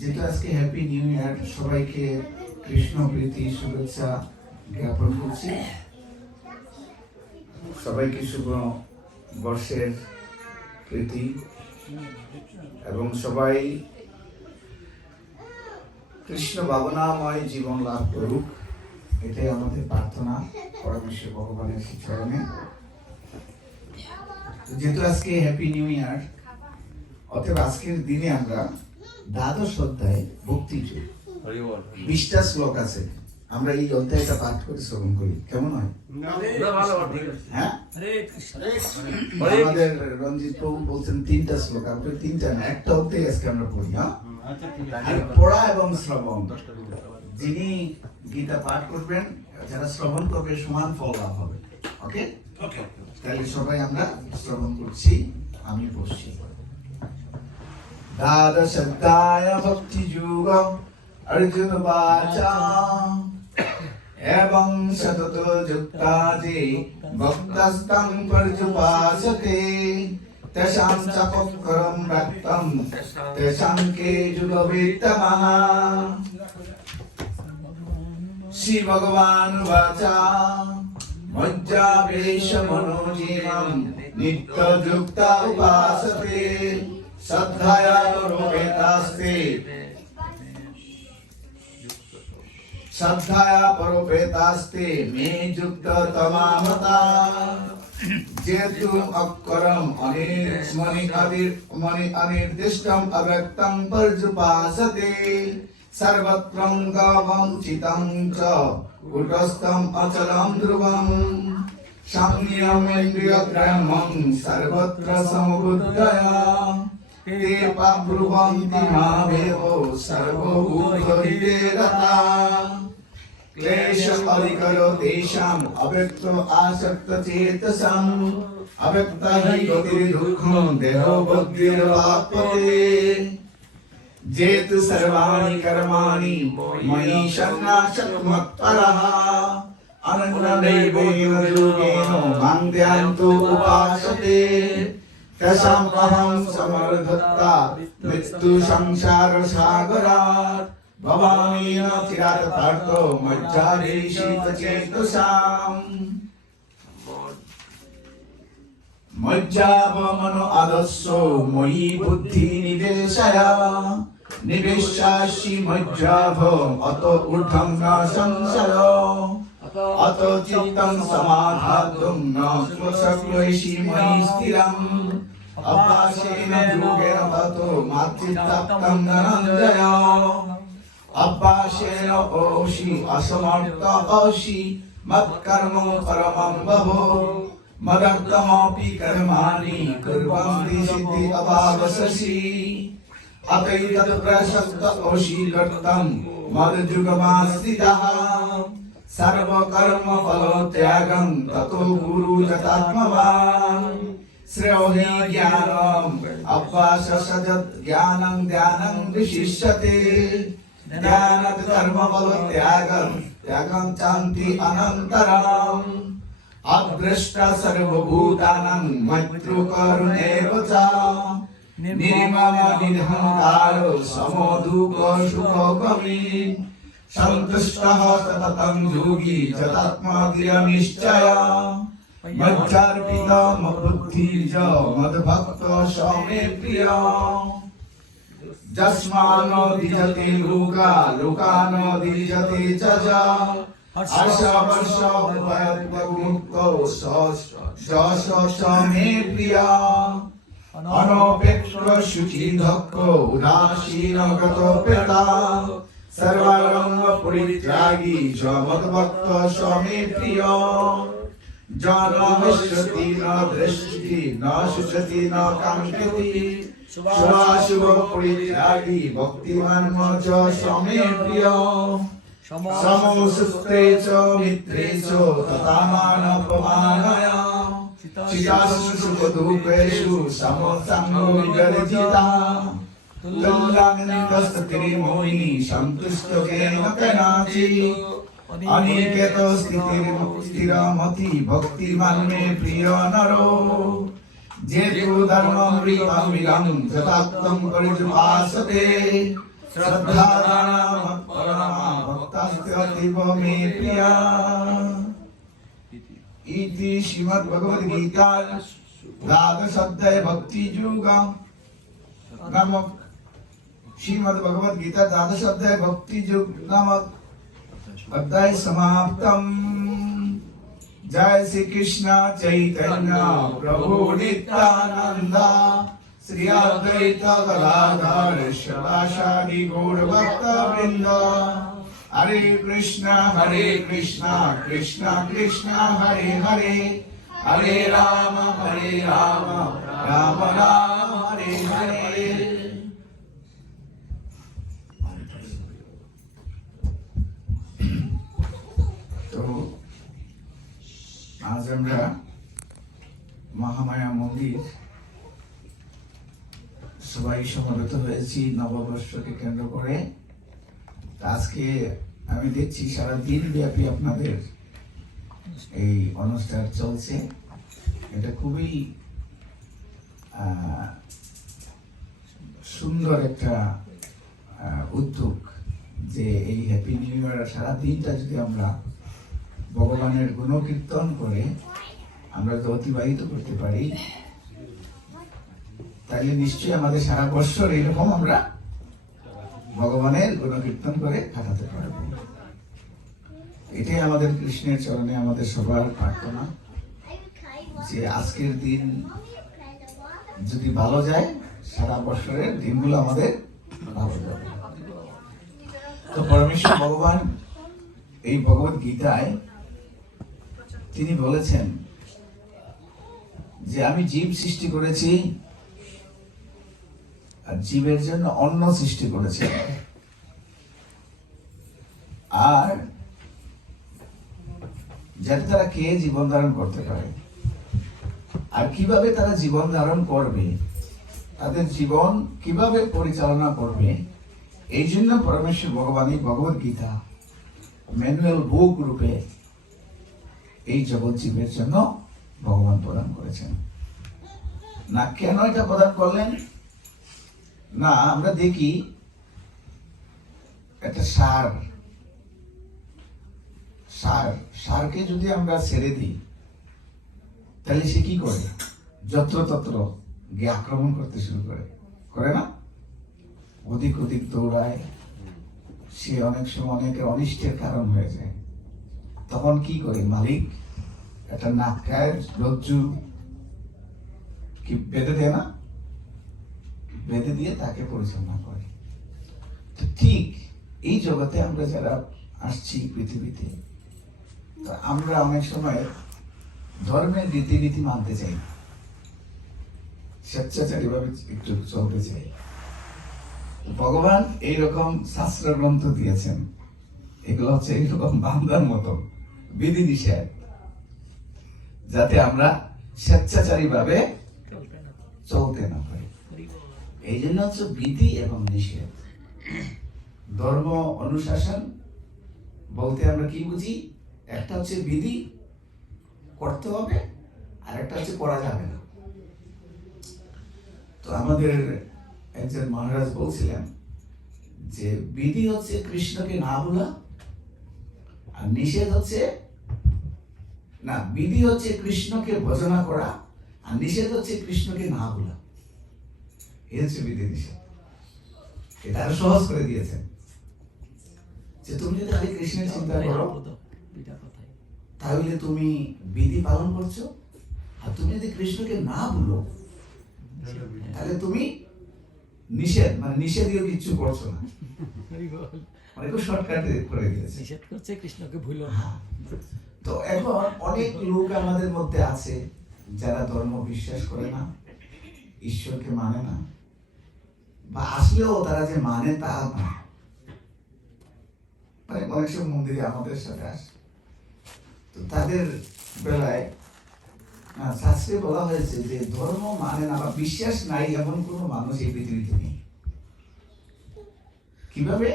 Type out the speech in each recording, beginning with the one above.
যেটা আজকে happy new year, সবাইকে কৃষ্ণ প্রীতি শুভেচ্ছা জ্ঞাপন করছি। সবাইকে শুভ বর্ষের প্রীতি এবং সবাই কৃষ্ণ ভাবনাময় জীবন লাভ করুক, এটাই আমাদের প্রার্থনা পরমেশ্বর ভগবানের চরণে। যেহেতু আজকে হ্যাপি নিউ ইয়ার, অতএব আজকের দিনে আমরা দ্বাদশ অধ্যায় ভক্তি 20টা শ্লোক আছে, আমরা এই অধ্যায়টা পাঠ করে শ্রবণ করি, কেমন হয়? হ্যাঁ, আমাদের রঞ্জিত প্রভু বলছেন 3টা শ্লোক, আমরা 3টা না, একটা অধ্যায় আজকে আমরা পড়ি। হ্যাঁ, আর পড়া এবং শ্রবণ, যিনি গীতা পাঠ করবেন, যারা শ্রবণ করবে সমান ফল লাভ হবে। ওকে, তাহলে সবাই আমরা শ্রবণ করছি, আমি বসছি। দ্বাদশ অধ্যায় ভক্তি যোগ অর্জুন বাচা এবং সতত যুক্তা যে ভক্তস্তং পর্যুপাসতে তেষাং চপকরম রক্তম তেষাং কে যুগবিত্তমঃ। শ্রী ভগবান বাচা মজ্জাবেশ মনোজীবম নিত্য যুক্তা উপাসতে শ্রদ্ধায়া পরোপেতাস্তে শ্রদ্ধায়া পরোপেতাস্তে মে যুক্ত তমামতা। যেতু অক্ষরম অনির্দিষ্টম অব্যক্তম পর্যুপাসতে সর্বত্রং গবঞ্চিতং চ কুটস্থম অচলম ধ্রুবম সংযমেন্দ্রিয়গ্রামং সর্বত্র সমবুদ্ধয়া তে পাব্রুবন্তি মামেব সর্বভূতহিতে রতা। ক্লেশ অধিকরো তেষাং অব্যক্ত আসক্ত চেতসাং অব্যক্ত হি গতির দুঃখং দেহো বুদ্ধির্বাপ্যতে। যেতু সর্বাণি কর্মাণি ময়ি সন্ন্যাসৎ মত্পরঃ অনন্যমেবেন যোগেন মাং ধ্যায়ন্তু উপাসতে তেষাং অহং সমর্ধত্তা মৃত্যু সংসার সাগরাৎ ভবামি ন চিরাৎ পার্থ মজ্জাদেশিত চেতসাম। মজ্জাবমনো আদস্য ময়ি বুদ্ধি নিবেশয়া নিবেশাসি মজ্জাভ অত ঊর্ধ্বং ন সংশয় অত চিত্তং সমাধাতুং ন শক্নোষি ময়ি স্থিরং অভ্যাসেন যোগেন ততো মাতৃত্বং ধনঞ্জয়। অভ্যাসেন ওষি অসমর্থ ওষি মৎকর্ম পরমং বভো মদর্থমপি কর্মাণি কুর্বন্তি সিদ্ধি অভাবসসি অতৈতৎ প্রশস্ত ওষি কর্তং মদযুগমাশ্রিতঃ সর্বকর্ম ফলত্যাগং ততো গুরু যতাত্মবান। শ্রেয় হি জ্ঞানম অভ্যাসসযৎ জ্ঞানং ধ্যানং বিশিষ্যতে ধ্যানাৎ কর্ম ফলত্যাগং ত্যাগং চান্তি অনন্তরম। অদৃষ্টা সর্বভূতানাং মৈত্রকরুণেব চ নির্মম নিরহংকারো সমো দুঃখ সুখোপমি সন্তুষ্টঃ সততং যোগী যতাত্মা দৃঢ়নিশ্চয়। মজ্জার্পিত বুদ্ধির্য মদ্ভক্ত সমে প্রিয় যস্মানো দ্বিজতে লোকা লোকানো দ্বিজতে চ হর্ষবর্ষ মুক্ত যশ সমে প্রিয় অনপেক্ষ শুচি দক্ষ উদাসীন গত পেতা সর্বারঙ্গ পরিত্যাগী চ মদ্ভক্ত সমে প্রিয়। জনমিষ্যতি ন দৃষ্টি ন শুচতি ন কাঙ্ক্ষতি শুভাশুভ পরিত্যাগী ভক্তিমান চ সমে প্রিয়। সমসুস্তে চ মিত্রে চ তথা মানপমানয় চিদাসু সুখ দুঃখেষু সমসঙ্গো বিগর্জিতঃ তুল্যাঙ্গস্ততির্মোহিনী সন্তুষ্ট কেন কদাচিৎ অনিকেত স্থিরমতি ভক্তিমান মে প্রিয় নরো। যেতু ধর্মমৃতমিদং যথাত্মং পরিযুপাসতে श्रद्धाधारा मत्परमा भक्तास्ते अतीव मे प्रिया इति श्रीमद् भगवद गीता द्वादश अध्याय भक्ति योगा नामक श्रीमद् भगवद गीता द्वादश अध्याय भक्ति योग नामक अध्याय समाप्तम। जय श्री कृष्ण चैतन्य प्रभु नित्यानंद श्री अद्वैत गदाधर शिवासादि गौर भक्त वृंद। हरे कृष्ण कृष्ण कृष्ण हरे हरे हरे राम राम राम हरे हरे। तो आज আমরা মহামায়া মন্দির সবাই সমবেত হয়েছি নববর্ষকে কেন্দ্র করে। আজকে আমি দেখছি সারা দিন ব্যাপী আপনাদের এই অনুষ্ঠান চলছে। এটা খুবই সুন্দর একটা উদ্যোগ যে এই হ্যাপি নিউ ইয়ার সারা দিনটা যদি আমরা ভগবানের গুণকীর্তন করে আমরা যদি অতিবাহিত করতে পারি তাহলে নিশ্চয়ই আমাদের সারা বছর এরকম আমরা ভগবানের গুণকীর্তন করে কাটাতে পারব। এটাই আমাদের কৃষ্ণের চরণে আমাদের সবার প্রার্থনা যে আজকের দিন যদি ভালো যায় সারা বছরের দিনগুলো আমাদের ভালো যাবে। তো পরমেশ্বর ভগবান এই ভগবত গীতায় তিনি বলেছেন যে আমি জীব সৃষ্টি করেছি আর জীবের জন্য অন্ন সৃষ্টি করেছে, আর যাতে তারা খেয়ে জীবন ধারণ করতে পারে। আর কিভাবে তারা জীবন ধারণ করবে, তাদের জীবন কিভাবে পরিচালনা করবে, এই জন্য পরমেশ্বর ভগবানই ভগবত গীতা ম্যানুয়াল বুক রূপে এই জগৎ জীবের জন্য ভগবান প্রদান করেছেন। না কেন এটা প্রদান করলেন? না আমরা দেখি একটা সারকে যদি আমরা ছেড়ে দিই তাহলে সে কি করে? যত্রতত্র গিয়ে আক্রমণ করতে শুরু করে না? অধিক দৌড়ায়, সে অনেক সময় অনেকের অনিষ্টের কারণ হয়ে যায়। তখন কি করে মালিক? একটা নাকায় রজ্জু কি বেঁধে দেয় না? বেঁধে দিয়ে তাকে পরিচালনা করে। তো ঠিক এই জগতে আমরা যারা আসছি পৃথিবীতে, তো আমরা অনেক সময় ধর্মের রীতিনীতি মানতে চাই, স্বেচ্ছাচারী ভাবে একটু চলতে চাই। ভগবান এইরকম শাস্ত্র গ্রন্থ দিয়েছেন, এগুলো হচ্ছে এইরকম বান্দার মতো বিধি নিষেধ, যাতে আমরা স্বেচ্ছাচারী ভাবে চলতে না পারি। এই জন্য হচ্ছে বিধি এবং নিষেধ। ধর্ম অনুশাসন বলতে আমরা কি বুঝি? একটা হচ্ছে বিধি করতে হবে, আর একটা হচ্ছে করা যাবে না। তো আমাদের একজন মহারাজ বলছিলেন যে বিধি হচ্ছে কৃষ্ণকে না ভোলা, আর নিষেধ হচ্ছে না, বিধি হচ্ছে কৃষ্ণকে ভজনা করা, আর নিষেধ হচ্ছে কৃষ্ণকে না ভোলা। এই হচ্ছে বিধি নিষেধ। এটা আরো সহজ করে দিয়েছেন যে তুমি যদি খালি কৃষ্ণের চিন্তা করো তাহলে তুমি বিধি পালন করছো, আর তুমি যদি কৃষ্ণকে না ভুলো তাহলে তুমি নিষেধীয় কিছু করছো না। মানে খুব শর্টকাটে করে দিয়েছে, নিষেধ করছে কৃষ্ণকে ভুলো না। তো এখন অনেক লোক আমাদের মধ্যে আছে যারা ধর্ম বিশ্বাস করে না, ঈশ্বরকে মানে না, বা আসলেও তারা যে মানে তা না। মানে অনেক সময় মন্দিরে আমাদের সাথে আসে, তো তাদের বেলায় শাস্ত্রে বলা হয়েছে যে ধর্ম মানে না বা বিশ্বাস নাই এমন কোন মানুষ এই পৃথিবীতে নেই। কিভাবে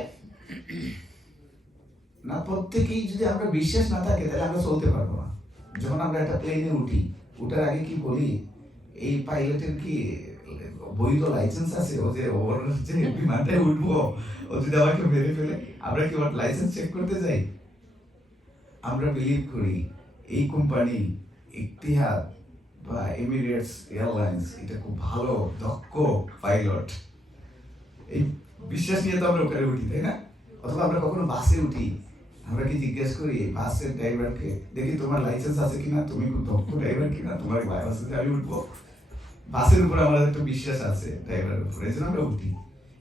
না? প্রত্যেকেই যদি আমরা বিশ্বাস না থাকে তাহলে আমরা চলতে পারবো না। যখন আমরা একটা প্লেনে উঠি, উঠার আগে কি বলি? এই পাইলটের কি বৈধ লাইসেন্স আছে, ও যে ওর যে বিমানটায় উঠবো, ও যদি আমাকে মেরে ফেলে, আমরা কি ওর লাইসেন্স চেক করতে যাই? আমরা বিলিভ করি এই কোম্পানি ইতিহাদ বা এমিরেটস এয়ারলাইন্স এটা খুব ভালো দক্ষ পাইলট, এই বিশ্বাস নিয়ে তো আমরা ওখানে উঠি, তাই না? অথবা আমরা কখনো বাসে উঠি, আমরা কি জিজ্ঞেস করি বাসের ড্রাইভারকে, দেখি তোমার লাইসেন্স আছে কিনা, তুমি খুব দক্ষ ড্রাইভার কিনা, তোমার বাসে আমি উঠবো? বাসের উপরে আমাদের একটা বিশ্বাস আছে, ড্রাইভারের উপরে, এই জন্য আমরা উঠি।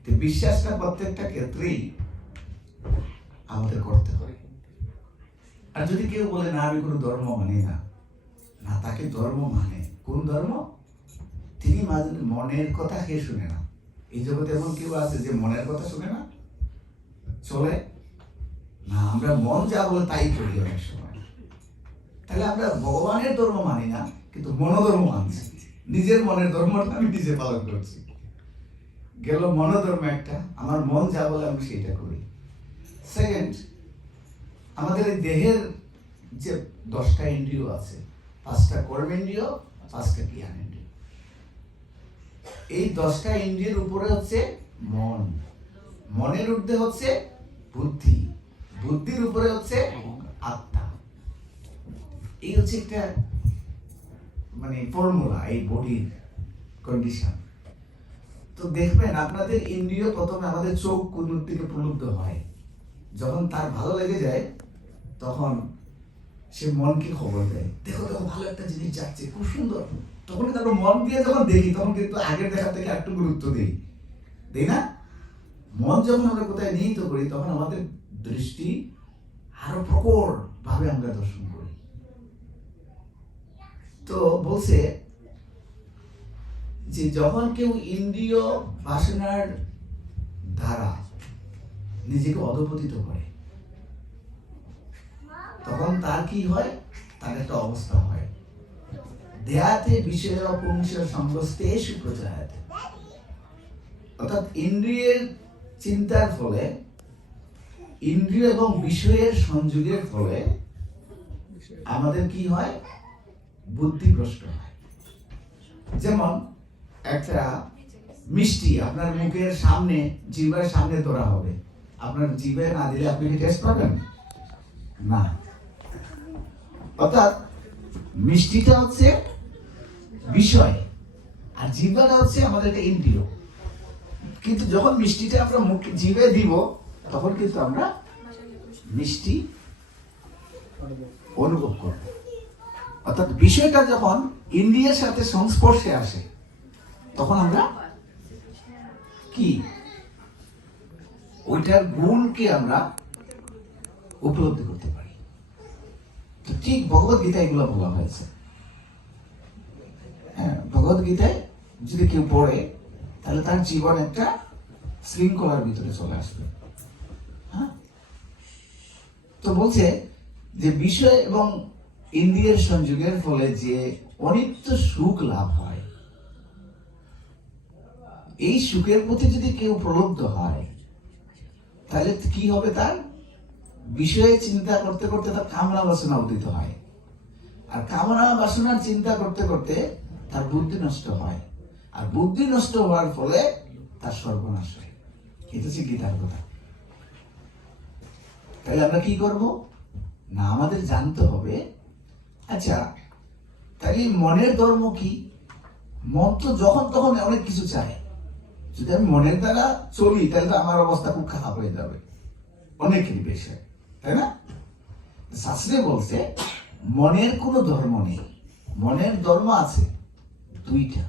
তো বিশ্বাসটা প্রত্যেকটা ক্ষেত্রেই আমাদের করতে হয়। আর যদি কেউ বলে না আমি কোনো ধর্ম মানি না, না তাকে ধর্ম মানে, কোন ধর্ম? তিনি মনের কথা কে শুনে না? এই জগতে এমন কেউ আছে যে মনের কথা শুনে না, চলে না? আমরা মন যা বলে তাই করি অনেক সময়। তাহলে আমরা ভগবানের ধর্ম মানি না, কিন্তু মনোধর্ম মানছি, নিজের মনের ধর্মটা আমি নিজে পালন করছি। গেল মনোধর্ম একটা, আমার মন যা বলে আমি সেইটা করি। সেকেন্ড, আমাদের এই দেহের যে 10টা ইন্দ্রিয় আছে, 5টা কর্মেন্দ্রিয়, 5টা জ্ঞানেন্দ্রিয়। এই 10টা ইন্দ্রিয়ের উপরে হচ্ছে মন, মনের ঊর্ধ্বে হচ্ছে বুদ্ধি, বুদ্ধির উপরে হচ্ছে আত্মা। এই হচ্ছে একটা মানে ফর্মুলা এই বডির কন্ডিশন। তো দেখবেন আপনাদের ইন্দ্রিয় প্রথমে, আমাদের চোখ কোন দিকে প্রলুব্ধ হয়, যখন তার ভালো লেগে যায় তখন সে মনকে খবর দেয়, দেখো দেখো ভালো একটা জিনিস যাচ্ছে, খুব সুন্দর। তখন কিন্তু আমরা মন দিয়ে যখন দেখি, তখন কিন্তু আগের দেখা থেকে একটু গুরুত্ব দিই না? মন যখন আমরা কোথায় নিহিত করি, তখন আমাদের দৃষ্টি আরো প্রকট ভাবে আমরা দর্শন করি। তো বলছে যে যখন কেউ ইন্দ্রিয় বাসনার দ্বারা নিজেকে অধঃপতিত করে, তখন তার কি হয়? তার একটা অবস্থা হয়, দেহাতে বিষয় পুংসের সংস্পর্শে প্রচারাতে। অর্থাৎ ইন্দ্রিয়ের চিন্তার ফলে, ইন্দ্রিয় এবং বিষয়ের সংযোগের ফলে আমাদের কি হয়? বুদ্ধিভ্রষ্ট হয়। যেমন একটা মিষ্টি আপনার মুখের সামনে, জিহ্বার সামনে ধরা হবে, আপনার জিহ্বে না দিলে আপনি কি টেস্ট পাবেন? না। অর্থাৎ মিষ্টিটা হচ্ছে বিষয়, আর জিহ্বাটা হচ্ছে আমাদের একটা ইন্দ্রিয়। কিন্তু যখন মিষ্টিটা আমরা মুখে জিভে দিব, তখন কিন্তু আমরা মিষ্টি অনুভব করব। অর্থাৎ বিষয়টা যখন ইন্দ্রিয়ের সাথে সংস্পর্শে আসে, তখন আমরা কি ওইটার গুণকে আমরা উপলব্ধি করতে পারি। তো ঠিক ভগবত গীতায় এগুলো বলা হয়েছে। হ্যাঁ, ভগবত গীতায় যদি কেউ পড়ে, তাহলে তার জীবন একটা শৃঙ্খলার ভিতরে চলে আসবে। হ্যাঁ, তো বলছে যে বিষয় এবং ইন্দ্রিয়ের সংযোগের ফলে যে অনিত্য সুখ লাভ হয়, এই সুখের প্রতি যদি কেউ প্রলুব্ধ হয়, তাহলে কি হবে? তার বিষয়ে চিন্তা করতে করতে তার কামনা বাসনা উদিত হয়, আর কামনা বাসনার চিন্তা করতে করতে তার বুদ্ধি নষ্ট হয়, আর বুদ্ধি নষ্ট হওয়ার ফলে তার সর্বনাশ হয়। এটা হচ্ছে গীতার কথা। তাহলে আমরা কি করব? না, আমাদের জানতে হবে, আচ্ছা তাহলে মনের ধর্ম কি? মন তো যখন তখন অনেক কিছু চায়। যদি আমি মনের দ্বারা চলি, তাহলে তো আমার অবস্থা খুব খারাপ হয়ে যাবে, অনেকেরই বেশি, তাই না? শাস্ত্রে বলছে মনের কোনো ধর্ম নেই, মনের ধর্ম আছে 2টা।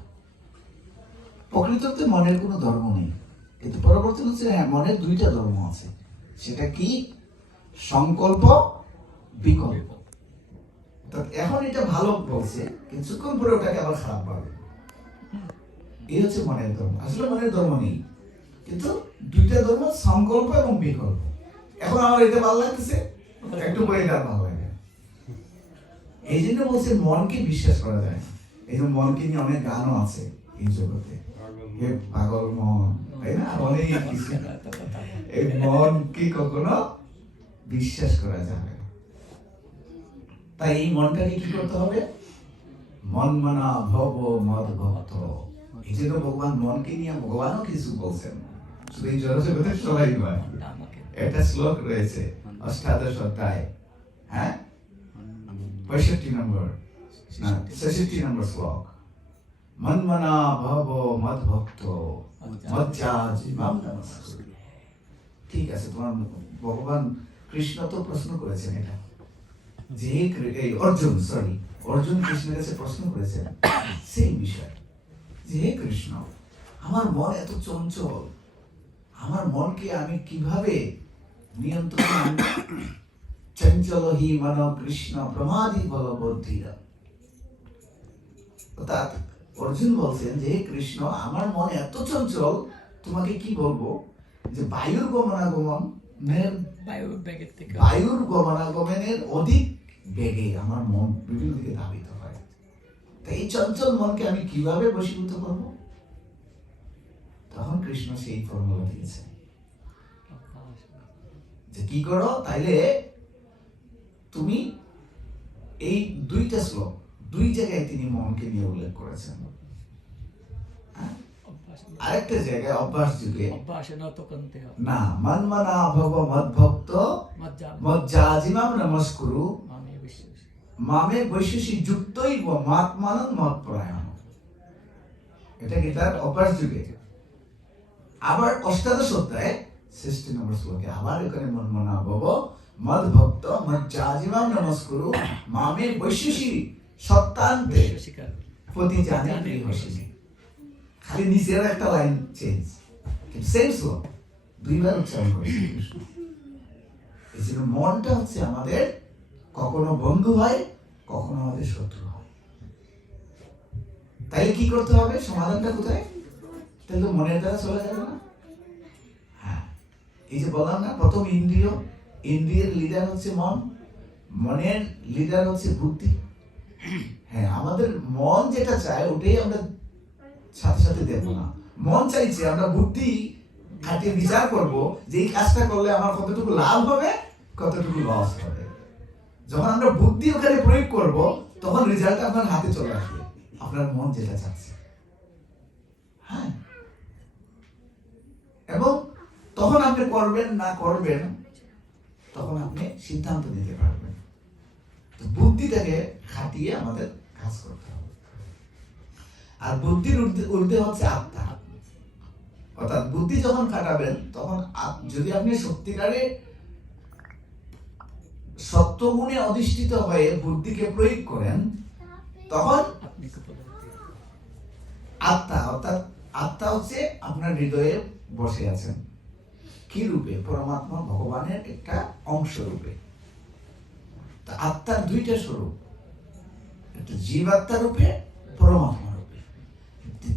প্রকৃততে মনের কোনো ধর্ম নেই, কিন্তু পরবর্তী হচ্ছে হ্যাঁ, মনের 2টা ধর্ম আছে। সেটা কি? সংকল্প, বিকল্প। এখন এটা ভালো বলছে, কিছুক্ষণ পরে ওটাকে আবার খারাপ পাবে। এই হচ্ছে মনের ধর্ম। আসলে মনের ধর্ম নেই, কিন্তু 2টা ধর্ম, সংকল্প এবং বিকল্প। এখন আমার এটা ভালো লাগতেছে, একটু পরে এটা ভালো লাগে। এই জন্য বলছে মনকে বিশ্বাস করা যায়। এই জন্য মনকে নিয়ে অনেক গানও আছে এই জগতে, হে পাগল মন, তাই না? অনেক কিছু। এই মনকে কখনো বিশ্বাস করা যাবে না। তাই এই মনটাকে কি করতে হবে? মন মানা ভব মদ ভক্ত এই জন্য ভগবান মনকে নিয়ে ভগবানও কিছু বলছেন, শুধু এই জড়জগতের সবাই নয়। একটা শ্লোক রয়েছে অষ্টাদশ অধ্যায়, হ্যাঁ 65 নম্বর না 66 নম্বর শ্লোক, মন্মনা ভব মদ ভক্ত মজ্জাজিমাম নমস্কুরু। ঠিক আছে, তোমার ভগবান কৃষ্ণ তো প্রশ্ন করেছেন এটা, যে অর্জুন কৃষ্ণের কাছে প্রশ্ন করেছেন সেই বিষয়, যে হে কৃষ্ণ, আমার মন এত চঞ্চল, আমার মনকে আমি কিভাবে নিয়ন্ত্রণ, চঞ্চল হি মন কৃষ্ণ প্রমাদি বল বুদ্ধিরা। অর্থাৎ অর্জুন বলছেন যে হে কৃষ্ণ, আমার মন এত চঞ্চল, তোমাকে কি বলবো, যে বায়ুর গমনাগমনের অধিক বেগে আমার মন বিভিন্ন দিকে ধাবিত হয়। তাই এই চঞ্চল মনকে আমি কিভাবে বশীভূত করব? তখন কৃষ্ণ সেই ফর্মুলা দিয়েছে যে কি করো, তাইলে তুমি এই দুইটা শ্লোক দুই জায়গায় তিনি মনকে নিয়ে উল্লেখ করেছেন। আরেকটা জায়গায় অভ্যাস যুগে না, মন্মনা ভব মদ্ভক্ত মজ্জাজিমাম নমস্কুরু মামে বৈশেষী যুক্তই মাত্মানন মৎপরায়ণ। এটা কি তার অভ্যাস যুগে। আবার অষ্টাদশ অধ্যায় 60 নম্বর শ্লোকে আবার এখানে মন্মনা ভব মদ্ভক্ত মজ্জাজিমাম নমস্কুরু মামে বৈশেষী সত্যান্তে প্রতি জানে প্রিয়সিনী। খালি নিচের একটা লাইন চেঞ্জ, কিন্তু সেম শ্লোক দুইবার উচ্চারণ করেছে কৃষ্ণ। এই জন্য মনটা হচ্ছে আমাদের কখনো বন্ধু হয়, কখনো আমাদের শত্রু হয়। তাইলে কি করতে হবে, সমাধানটা কোথায়? তাহলে মনের দ্বারা চলে যাবে না। হ্যাঁ, এই যে বললাম না, প্রথম ইন্দ্রিয়ের লিডার হচ্ছে মন, মনের লিডার হচ্ছে বুদ্ধি। হ্যাঁ, আমাদের মন যেটা চায় ওটাই আমরা সাথে সাথে দেব না। মন চাইছে আমরা বুদ্ধি খাটিয়ে বিচার করব যে এই কাজটা করলে আমার কতটুকু লাভ হবে, কতটুকু লস হবে। যখন আমরা বুদ্ধি ওখানে প্রয়োগ করব, তখন রেজাল্ট আপনার হাতে চলে আসবে, আপনার মন যেটা চাচ্ছে। হ্যাঁ, এবং তখন আপনি করবেন না করবেন, তখন আপনি সিদ্ধান্ত নিতে পারবেন। তো বুদ্ধিটাকে খাটিয়ে আমাদের কাজ করতে হবে। আর বুদ্ধির ঊর্ধ্বে হচ্ছে আত্মা। অর্থাৎ বুদ্ধি যখন খাটাবেন, তখন যদি আপনি সত্যিকারে সত্যগুণে অধিষ্ঠিত হয়ে বুদ্ধিকে প্রয়োগ করেন, তখন আত্মা, অর্থাৎ আত্মা হচ্ছে আপনার হৃদয়ে বসে আছেন। কি রূপে? পরমাত্মা ভগবানের একটা অংশ রূপে। আত্মার দুইটা স্বরূপ, একটা জীবাত্মা রূপে, পরমাত্মা রূপে।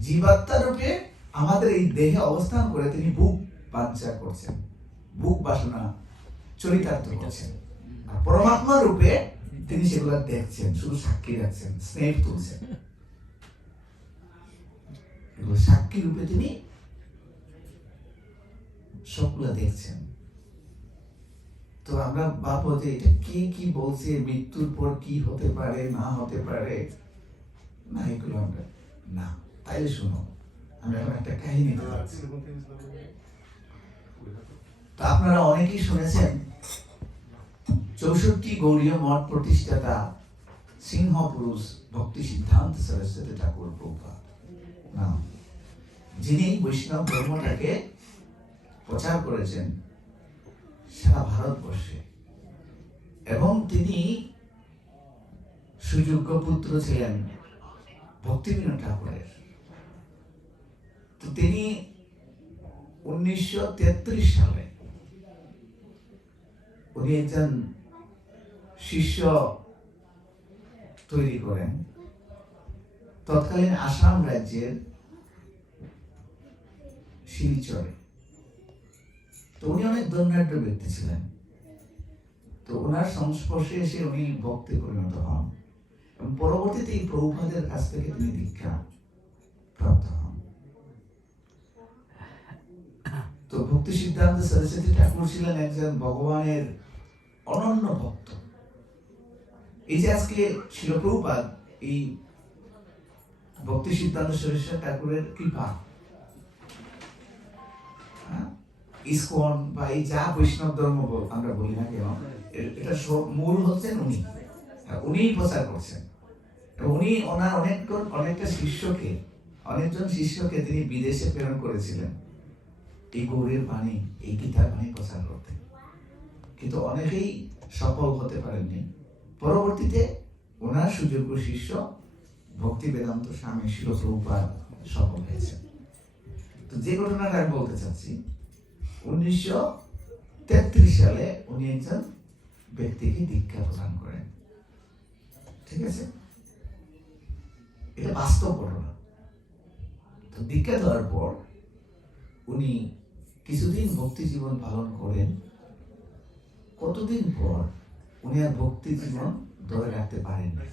জীবাত্মা রূপে আমাদের এই দেহে অবস্থান করে তিনি ভোগ বাঞ্ছা করছেন, ভোগ বাসনা চরিতার্থ করছেন। আর পরমাত্মা রূপে তিনি সেগুলা দেখছেন, শুধু সাক্ষী রাখছেন, স্নেহ তুলছেন। এগুলো সাক্ষী রূপে তিনি সবগুলা দেখছেন। তো আমরা ভাবো যে এটা কে কি বলছে, মৃত্যুর পর কি হতে পারে না হতে পারে, না এগুলো আমরা না। তাইলে শুনো, আমরা এখন একটা কাহিনী বলছি। তো আপনারা অনেকেই শুনেছেন 64 গৌড়ীয় মঠ প্রতিষ্ঠাতা সিংহ পুরুষ ভক্তি সিদ্ধান্ত সরস্বতী ঠাকুর প্রভুপাদ নাম, যিনি বৈষ্ণব ধর্মটাকে প্রচার করেছেন সারা ভারতবর্ষে। এবং তিনি সুযোগ্য পুত্র ছিলেন ভক্তিবিনোদ ঠাকুরের। তো তিনি 1933 সালে উনি একজন শিষ্য তৈরি করেন তৎকালীন আসাম রাজ্যের শিলচরে। তো উনি অনেক ধন্যাঢ্য ব্যক্তি ছিলেন। তো ওনার সংস্পর্শে এসে উনি ভক্তে পরিণত হন এবং পরবর্তীতে এই প্রভুপাদের কাছ থেকে তিনি দীক্ষা প্রাপ্ত হন। তো ভক্তি সিদ্ধান্ত সরস্বতী ঠাকুর ছিলেন একজন ভগবানের অনন্য ভক্ত। এই যে আজকে শিল প্রভুপাদ এই ভক্তি সিদ্ধান্ত সরস্বতী ঠাকুরের কৃপা। ইসকন বা এই যা বৈষ্ণব ধর্ম আমরা বলি না কেন, এটা সব মূল হচ্ছেন উনি, উনিই প্রচার করছেন। উনি ওনার অনেকজন শিষ্যকে তিনি বিদেশে প্রেরণ করেছিলেন এই গৌড়ের বাণী, এই গীতার বাণী প্রচার করতে, কিন্তু অনেকেই সফল হতে পারেননি। পরবর্তীতে ওনার সুযোগ্য শিষ্য ভক্তি বেদান্ত স্বামী শিল প্রভুপাদ সফল হয়েছে। তো যে ঘটনাটা আমি বলতে চাচ্ছি, 1933 সালে উনি একজন ব্যক্তিকে দীক্ষা প্রদান করেন। ঠিক আছে, এটা বাস্তব ঘটনা। তো দীক্ষা দেওয়ার পর উনি কিছুদিন ভক্তি জীবন পালন করেন। কতদিন পর উনি আর ভক্তি জীবন ধরে রাখতে পারেন না।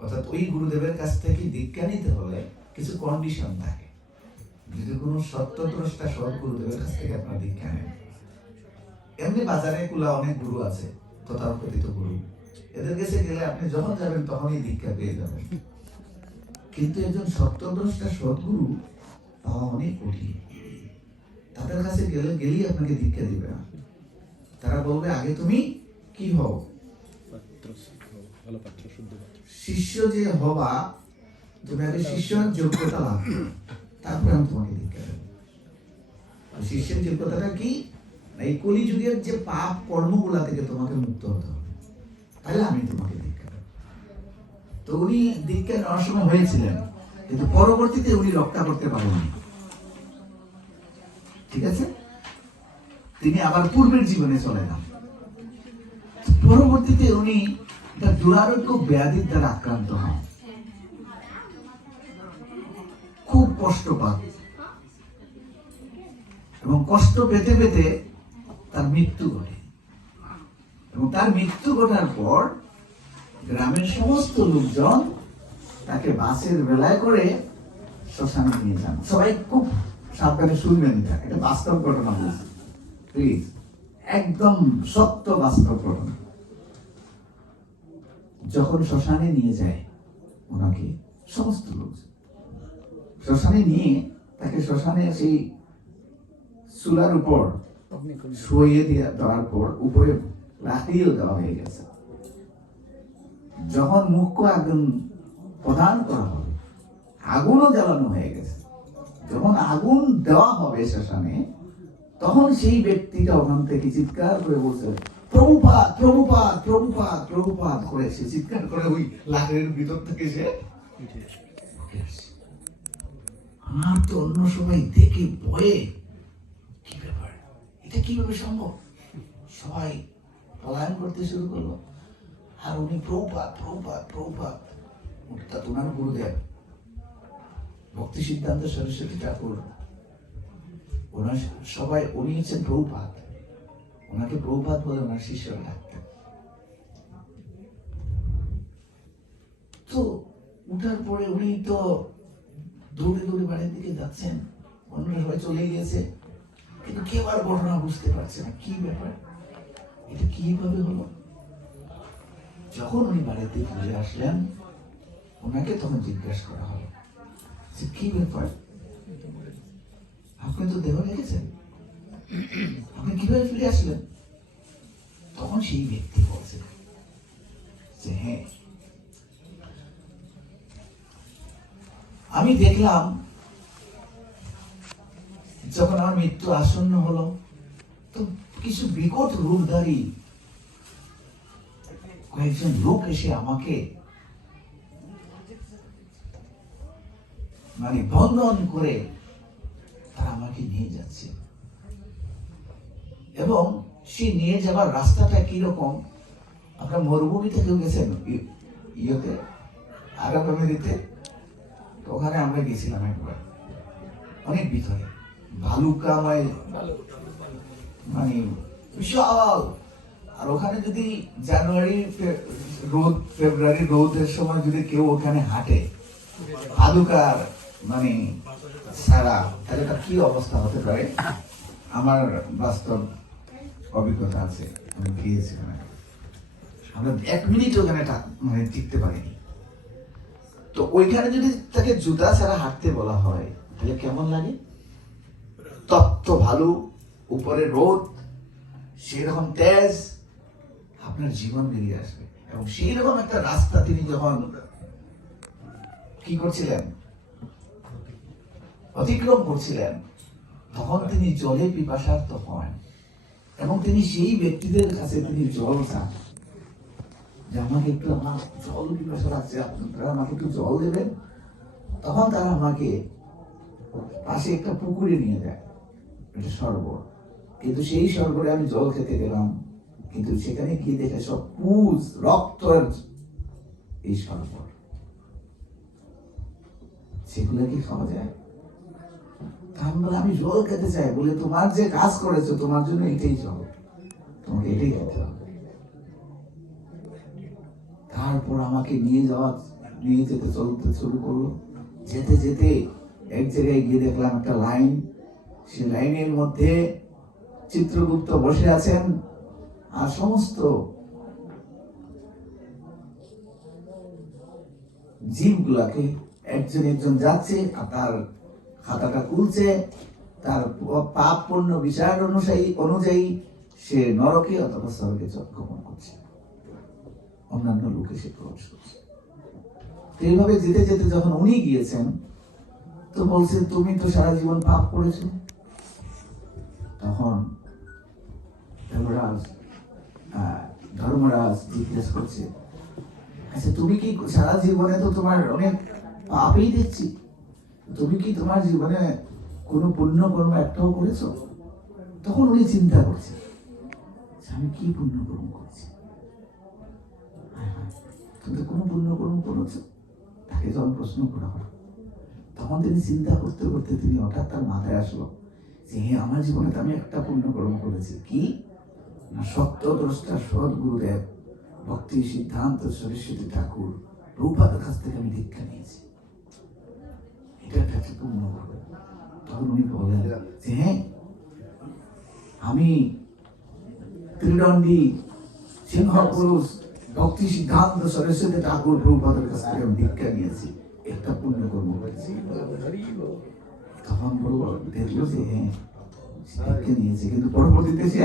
অর্থাৎ ওই গুরুদেবের কাছ থেকে দীক্ষা নিতে হলে কিছু কন্ডিশন থাকে। যদি কোনো সত্যদ্রষ্টা সৎ গুরুদেবের কাছ থেকে আপনার দীক্ষা নেন, এমনি বাজারে কুলা অনেক গুরু আছে, তথাকথিত গুরু, এদের কাছে গেলে আপনি যখন যাবেন তখনই দীক্ষা পেয়ে যাবেন। কিন্তু একজন সত্যদ্রষ্টা সৎগুরু পাওয়া অনেক কঠিন। তাদের কাছে গেলেই আপনাকে দীক্ষা দিবে না। তারা বলবে আগে তুমি কি হও, শিষ্য যে হবা, তুমি আগে শিষ্যের যোগ্যতা লাভ করো, তারপরে আমি তোমাকে দীক্ষা দেব। শিষ্যের যোগ্যতাটা কি? এই কলিযুগের যে পাপ কর্মগুলা থেকে তোমাকে মুক্ত হতে হবে, তাহলে আমি তোমাকে দীক্ষা দেব। তো উনি দীক্ষা নেওয়ার সময় হয়েছিলেন, কিন্তু পরবর্তীতে উনি রক্ষা করতে পারেননি। ঠিক আছে, তিনি আবার পূর্বের জীবনে চলে যান। পরবর্তীতে উনি একটা দুরারোগ্য ব্যাধির দ্বারা আক্রান্ত হন, খুব কষ্ট পান, এবং কষ্ট পেতে পেতে তার মৃত্যু ঘটে। এবং তার মৃত্যু ঘটার পর গ্রামের সমস্ত লোকজন তাকে বাসের বেলায় করে শ্মশানে নিয়ে যান। সবাই খুব সাবধানে শুনবেন, এটা বাস্তব ঘটনা বলছি, প্লিজ, একদম সত্য বাস্তব ঘটনা। যখন শ্মশানে নিয়ে যায় ওনাকে সমস্ত লোক, শ্মশানে নিয়ে তাকে শ্মশানে সেই চুলার উপর শুয়ে দেওয়ার পর উপরে লাঠিও দেওয়া হয়ে গেছে। যখন মুখ্য আগুন প্রদান করা হবে, আগুনও জ্বালানো হয়ে গেছে, যখন আগুন দেওয়া হবে শ্মশানে, তখন সেই ব্যক্তিটা ওখান থেকে চিৎকার করে বলছে, প্রভুপাদ প্রভুপাদ প্রভুপাদ প্রভুপাদ করে সে চিৎকার করে ওই লাকড়ির ভিতর থেকে সে। আমার তো অন্য সবাই দেখে ভয়ে, কি ব্যাপার, এটা কিভাবে সম্ভব, সবাই পলায়ন করতে শুরু করলো। আর উনি প্রভুপাদ প্রভুপাদ প্রভুপাদ, ওটা তোমার গুরুদেব ভক্তি সিদ্ধান্ত সরস্বতী ঠাকুর, ওনার সবাই, উনি হচ্ছেন প্রভুপাদ, ওনাকে প্রভুপাদ বলে ওনার শিষ্যরা ডাকতেন। তো উঠার পরে উনি তো দৌড়ে দৌড়ে বাড়ির দিকে যাচ্ছেন, অন্যরা সবাই চলে গিয়েছে, কিন্তু কেউ আর ঘটনা বুঝতে পারছে না, কি ব্যাপার, এটা কিভাবে হলো। যখন উনি বাড়িতে ফিরে আসলেন, ওনাকে তখন জিজ্ঞাসা করা হলো যে কি ব্যাপার, আপনি তো দেহ রেখেছেন, আপনি কিভাবে ফিরে আসলেন? তখন সেই ব্যক্তি বলছে যে হ্যাঁ, আমি দেখলাম যখন আমার মৃত্যু আসন্ন হলো, তো কিছু বিকট রূপধারী কয়েকজন লোক এসে আমাকে মানে বন্ধন করে তারা আমাকে নিয়ে যাচ্ছে, এবং সে নিয়ে যাবার রাস্তাটা কিরকম, আপনার মরুভূমিতে কেউ গেছেন ইয়েতে আরব আমিরাতে, তো ওখানে আমরা গেছিলাম একবার, অনেক ভিতরে ভালুকাময়, মানে বিশাল। আর ওখানে যদি জানুয়ারি রোদ, ফেব্রুয়ারি রোদের সময় যদি কেউ ওখানে হাঁটে ভালুকার মানে সারা, তাহলে তার কি অবস্থা হতে পারে। আমার বাস্তব অভিজ্ঞতা আছে, আমি গিয়েছিলাম, আমরা 1 মিনিট ওখানে মানে টিকতে পারিনি। তো ওইখানে যদি তাকে জুতা ছাড়া হাঁটতে বলা হয় তাহলে কেমন লাগে? তপ্ত ভালু, উপরে রোদ, সেরকম তেজ, আপনার জীবন বেরিয়ে আসবে। এবং সেই রকম একটা রাস্তা তিনি যখন কি করছিলেন, অতিক্রম করছিলেন, তখন তিনি জলে পিপাসার্ত হন এবং তিনি সেই ব্যক্তিদের কাছে তিনি জল চান যে আমাকে একটু, আমার জল পিপাসা লাগছে, আপনারা আমাকে একটু জল দেবেন। তখন তারা আমাকে পাশে একটা পুকুরে নিয়ে যায়, এটা সরোবর। কিন্তু সেই সরোবরে আমি জল খেতে গেলাম, কিন্তু সেখানে গিয়ে দেখে সব পুজ, রক্ত, এই সরোবর, সেগুলো কি খাওয়া যায়? আমি জল খেতে চাই বলে, তোমার যে কাজ করেছো তোমার জন্য এটাই জল, তোমাকে এটাই খেতে হবে। তারপর আমাকে নিয়ে যেতে চলতে শুরু করলো। যেতে যেতে এক জায়গায় গিয়ে দেখলাম একটা লাইন, সে লাইনের মধ্যে চিত্রগুপ্ত বসে আছেন, আর সমস্ত জীবগুলাকে একজন একজন যাচ্ছে, আর তার খাতাটা খুলছে, তার পাপ পূর্ণ বিচার অনুযায়ী সে নরকে অথবা স্বর্গে গমন করছে, অন্যান্য লোকে সে প্রবেশ করছে। এইভাবে যেতে যেতে যখন উনি গিয়েছেন, তো বলছে তুমি তো সারা জীবন পাপ করেছো। তখন ধর্মরাজ জিজ্ঞেস করছে, আচ্ছা তুমি কি সারা জীবনে, তো তোমার অনেক পাপই দেখছি, তুমি কি তোমার জীবনে কোনো পুণ্য কর্ম একটাও করেছো? তখন উনি চিন্তা করছে, আমি কি পুণ্য কর্ম করেছি? তুমি তো কোনো পুণ্য কর্ম করেছো? তাকে যখন প্রশ্ন করা হয়, তখন তিনি চিন্তা করতে করতে তিনি হঠাৎ তার মাথায় আসলো যে হ্যাঁ, আমার জীবনে তো আমি একটা পুণ্য কর্ম করেছি। কি না, সত্যদ্রষ্টা সৎ গুরুদেব ভক্তি সিদ্ধান্ত সরস্বতী ঠাকুর প্রভুপাদের কাছ থেকে আমি দীক্ষা নিয়েছি, এটা একটা পুণ্য কর্ম। তখন উনি বললেন যে হ্যাঁ, আমি ত্রিদণ্ডী সিংহ পুরুষ ভক্তি সিদ্ধান্ত সরস্বতী ঠাকুর প্রভুপাদের কাছ থেকে আমি দীক্ষা নিয়েছি, একটা পুণ্য কর্ম করেছি। তখন বললো, দেখলো যে হ্যাঁ দীক্ষা নিয়েছে, কিন্তু পরবর্তীতে সে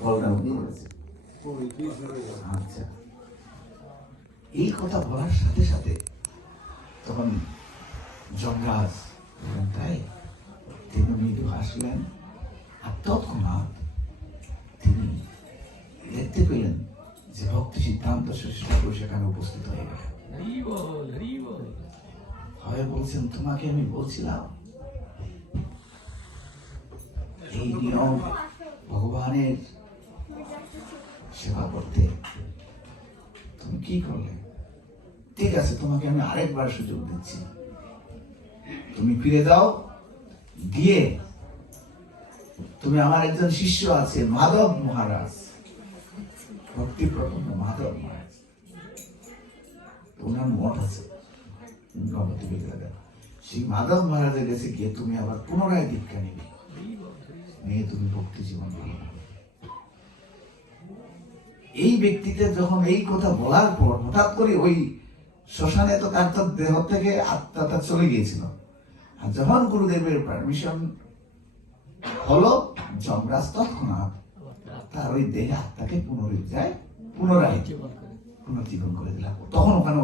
ফলটা করেছে। আচ্ছা, এই কথা বলার সাথে সাথে তখন যমরাজ তাই তিনি মৃদু হাসলেন, আর তৎক্ষণাৎ তিনি দেখতে পেলেন যে ভক্তি সিদ্ধান্ত ঠাকুর সেখানে উপস্থিত হয়ে গেলেন। হয় বলছেন, তোমাকে আমি বলছিলাম এই নিয়ম ভগবানের সেবা করতে, তুমি কি করলে? ঠিক আছে, তোমাকে আমি আরেকবার সুযোগ দিচ্ছি, তুমি ফিরে যাও, গিয়ে তুমি, আমার একজন শিষ্য আছে মাধব মহারাজ, ভক্তি প্রপন্ন মাধব মহারাজ, ওনার মঠ আছে সেই মাধব মহারাজের কাছে গিয়ে তুমি আবার পুনরায় দীক্ষা নিবে, নিয়ে তুমি ভক্তি জীবন পালন। এই ব্যক্তিতে যখন এই কথা বলার পর হঠাৎ করে ওই শ্মশানে তো তার দেহ থেকে আত্মাটা চলে গিয়েছিল, আর যখন গুরুদেবের পারমিশন হলো, যমরাজ তৎক্ষণাৎ তার ওই দেহে আত্মাকে পুনরায় পুনর্জীবন করে দিলাম। তখন ওখানে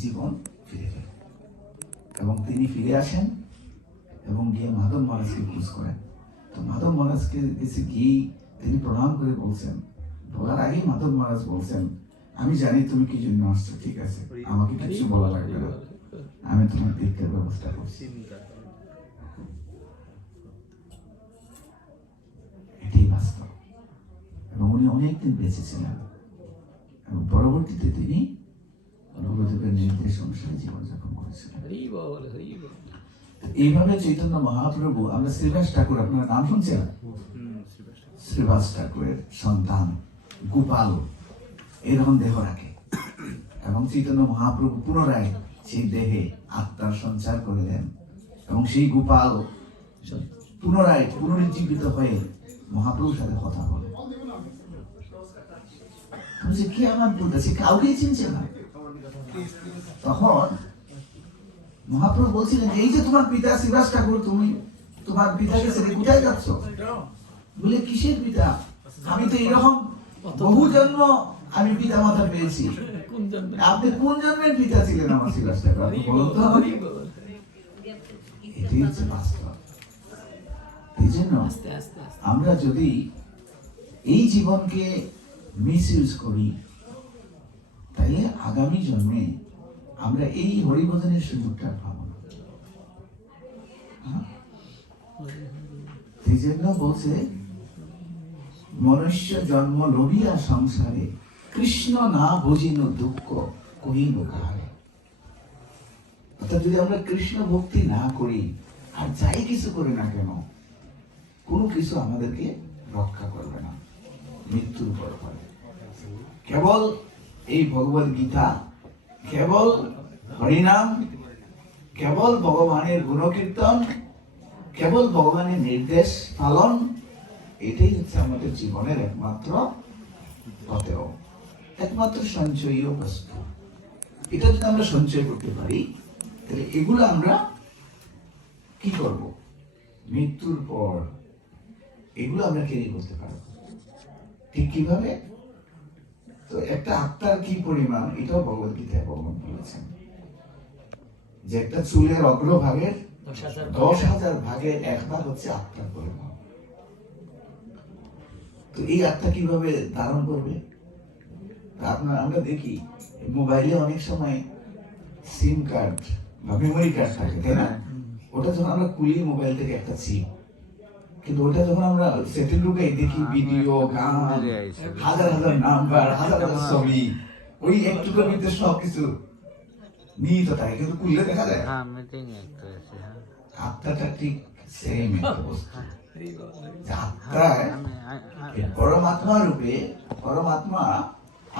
জীবন ফিরে গেল এবং তিনি ফিরে আসেন এবং গিয়ে মাধব মহারাজকে খোঁজ করেন। তো মাধব মহারাজকে কাছে গিয়ে তিনি প্রণাম করে বলছেন, বলার আগে মাধব মহারাজ বলছেন, আমি জানি তুমি কি জন্য আসছো, ঠিক আছে, আমাকে কিছু বলা লাগবে না, আমি তোমার দীক্ষার ব্যবস্থা করছি। এটাই বাস্তব। এবং উনি অনেকদিন বেঁচে ছিলেন এবং পরবর্তীতে তিনি গুরুদেবের নির্দেশ অনুসারে জীবনযাপন করেছিলেন। এইভাবে চৈতন্য মহাপ্রভু, আমরা শ্রীবাস ঠাকুর, আপনার নাম শুনছেন? শ্রীবাস ঠাকুরের সন্তান গোপাল এরকম দেহ রাখে এবং চৈতন্য মহাপ্রভু পুনরায় সেই দেহে আত্মার সঞ্চার করে দেন এবং সেই গোপাল পুনরায় পুনরুজ্জীবিত হয়ে মহাপ্রভুর সাথে কথা বলে। কি আমার বলতেছে, কাউকেই চিনছে না, তখন মহাপ্রভু বলছিলেন, এই যে তোমার পিতা শ্রীবাস ঠাকুর, তুমি তোমার পিতাকে ছেড়ে কোথায় যাচ্ছ? বলে, কিসের পিতা? আমি তো এরকম বহু জন্ম আমি পিতা মাতা পেয়েছি, আপনি কোন জন্মের পিতা ছিলেন আমার শ্রীবাস ঠাকুর? আপনি বলুন তো আমাকে। এটাই হচ্ছে বাস্তব। এই জন্য আমরা যদি এই জীবনকে মিস ইউজ করি, তাহলে আগামী জন্মে আমরা এই হরিভজনের সুযোগটা পাবো না। এই জন্য বলছে, মনুষ্য জন্ম লভিয়া সংসারে, কৃষ্ণ না বুঝিন দুঃখ কহিন কাহারে। অর্থাৎ যদি আমরা কৃষ্ণ ভক্তি না করি, আর যাই কিছু করি না কেন, কোনো কিছু আমাদেরকে রক্ষা করবে না মৃত্যুর পরে। কেবল এই ভগবত গীতা, কেবল হরিনাম, কেবল ভগবানের গুণকীর্তন, কেবল ভগবানের নির্দেশ পালন, এটাই হচ্ছে আমাদের জীবনের একমাত্র পথেয়, একমাত্র সঞ্চয়ীয় বস্তু। এটা যদি আমরা সঞ্চয় করতে পারি, তাহলে এগুলো আমরা কি করব? মৃত্যুর পর এগুলো আমরা ক্যারি করতে পারবো। ঠিক কিভাবে? তো একটা আত্মার কি পরিমাণ, এটাও ভগবদ্গীতায় ভগবান বলেছেন, যে একটা চুলের অগ্রভাগের 10,000 ভাগের 1 ভাগ হচ্ছে আত্মার পরিমাণ। তো এই আত্মা কিভাবে ধারণ করবে? আমরা দেখি মোবাইলে অনেক সময় সিম কার্ড বা মেমোরি কার্ড থাকে, তাই না? ওটা যখন আমরা খুলি মোবাইল থেকে একটা চিপ, কিন্তু ওটা যখন আমরা সেটেল ঢুকে দেখি ভিডিও, গান, হাজার হাজার নাম্বার, হাজার হাজার ছবি, ওই একটুকুর ভিতরে সবকিছু নিহিত থাকে, কিন্তু খুললে দেখা যায় আত্মাটা ঠিক সেম একটা বস্তু। আত্মায় পরমাত্মা রূপে, পরমাত্মা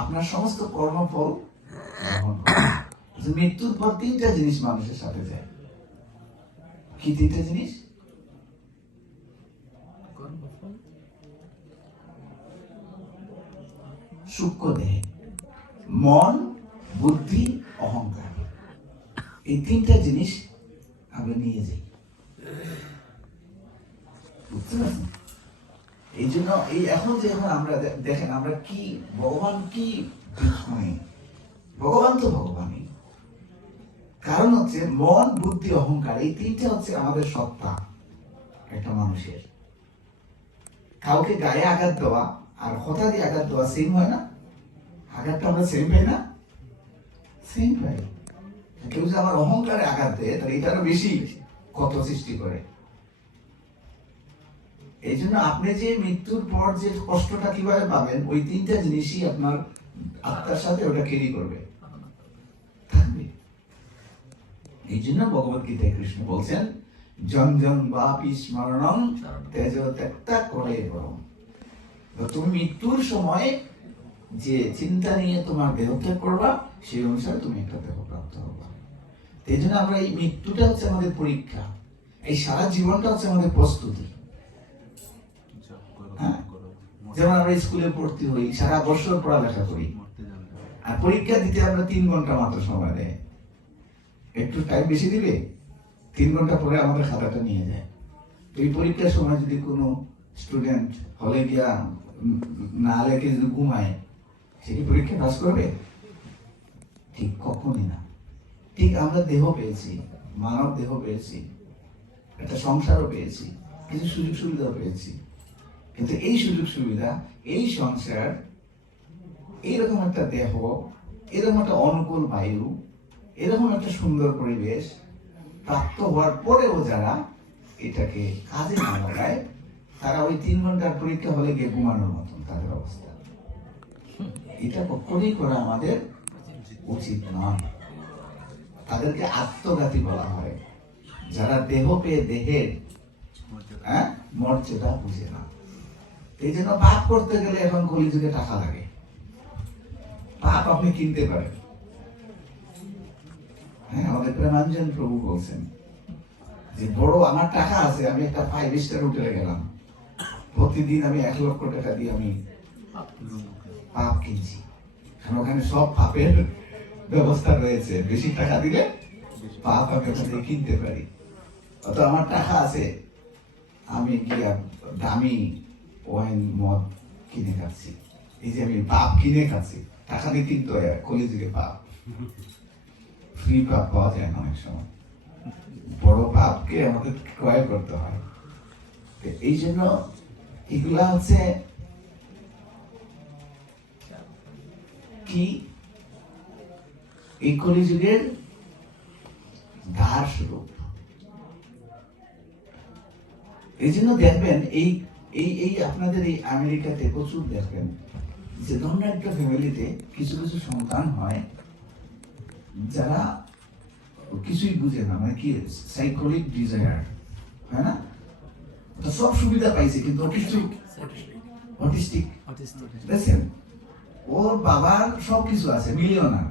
আপনার সমস্ত কর্মফল গ্রহণ করে। মৃত্যুর পর 3টা জিনিস মানুষের সাথে যায়। কি 3টা জিনিস? সূক্ষ্ম দেহে, মন, বুদ্ধি, অহংকার, এই 3টা জিনিস আমরা নিয়ে যাই। বুঝতে পারছেন? এই জন্য এই এখন যে আমরা দেখেন, আমরা কি ভগবান কি শুনি, ভগবান তো ভগবানই। কারণ হচ্ছে মন, বুদ্ধি, অহংকার, এই 3টা হচ্ছে আমাদের সত্তা একটা মানুষের। কাউকে গায়ে আঘাত দেওয়া আর কথা দিয়ে আঘাত দেওয়া সেম হয় না? আঘাতটা আমরা সেম পাই না? সেম পাই। কেউ যে আমার অহংকারে আঘাত দেয়, তাহলে এটা আরো বেশি ক্ষত সৃষ্টি করে। এই জন্য আপনি যে মৃত্যুর পর যে কষ্টটা কিভাবে পাবেন, ওই 3টা জিনিসই আপনার আত্মার সাথে ওটা ক্যারি করবে, থাকবে। এই জন্য ভগবত গীতায় কৃষ্ণ বলছেন, জন জন বাপি স্মরণং তেজ ত্যক্তা করে বরং। তুমি মৃত্যুর সময় যে চিন্তা নিয়ে তোমার দেহত্যাগ করবা, সেই অনুসারে তুমি একটা দেহ প্রাপ্ত হবা। এই জন্য আমরা এই মৃত্যুটা হচ্ছে আমাদের পরীক্ষা, এই সারা জীবনটা হচ্ছে আমাদের প্রস্তুতি। যেমন আমরা স্কুলে ভর্তি হই, সারা বছর পড়ালেখা করি, আর পরীক্ষা দিতে আমরা 3 ঘন্টা মাত্র সময় দেয়। একটু টাইম বেশি দিবে, 3 ঘন্টা পরে আমাদের খাতাটা নিয়ে যায়। তো এই পরীক্ষার সময় যদি কোনো স্টুডেন্ট হলে গিয়া না লেখে যদি ঘুমায়, সে কি পরীক্ষা পাস করবে? ঠিক কখনই না। ঠিক আমরা দেহ পেয়েছি, মানব দেহ পেয়েছি, একটা সংসারও পেয়েছি, কিছু সুযোগ সুবিধাও পেয়েছি, কিন্তু এই সুযোগ সুবিধা, এই সংসার, এইরকম একটা দেহ, এরকম একটা অনুকূল বায়ু, এরকম একটা সুন্দর পরিবেশ প্রাপ্ত হওয়ার পরেও যারা এটাকে কাজে না লাগায়, তারা ওই 3 ঘন্টার পরীক্ষা হলে গিয়ে ঘুমানোর মতন তাদের অবস্থা। এটা কখনই করা আমাদের উচিত নয়। তাদেরকে আত্মঘাতী বলা হয়, যারা দেহ পেয়ে দেহের মর্যাদা বুঝে না। এই জন্য পাপ করতে গেলে এখন কলিযুগে টাকা লাগে। পাপ আপনি কিনতে পারেন। হ্যাঁ, আমাদের প্রেমাঞ্জন প্রভু বলছেন যে বড় আমার টাকা আছে, আমি একটা 5 স্টার হোটেলে গেলাম, প্রতিদিন আমি 1 লক্ষ টাকা দিয়ে আমি পাপ কিনছি, কারণ ওখানে সব পাপের ব্যবস্থা রয়েছে, বেশি টাকা দিলে পাপ আমি ওখান থেকে কিনতে পারি। অত আমার টাকা আছে, আমি গিয়ে দামি ওয়াইন মদ কিনে খাচ্ছি। এই যে আমি পাপ কিনে খাচ্ছি, টাকা দিয়ে কিনতে হয় কলিযুগে পাপ। ফ্রি পাপ পাওয়া যায় না অনেক সময়, বড় পাপকে আমাদের ক্রয় করতে হয়। এই জন্য এগুলা হচ্ছে কি, এই কলিযুগের ধার স্বরূপ। এই জন্য দেখবেন এই এই এই আপনাদের এই আমেরিকাতে প্রচুর দেখবেন যে ধরনের একটা ফ্যামিলিতে কিছু কিছু সন্তান হয় যারা কিছুই বুঝে না, মানে কি সাইকোলিক ডিজায়ার, হয় না? তো সব সুবিধা পাইছে কিন্তু অটিস্টিক দেখছেন, ওর বাবার সব কিছু আছে, মিলিয়নার,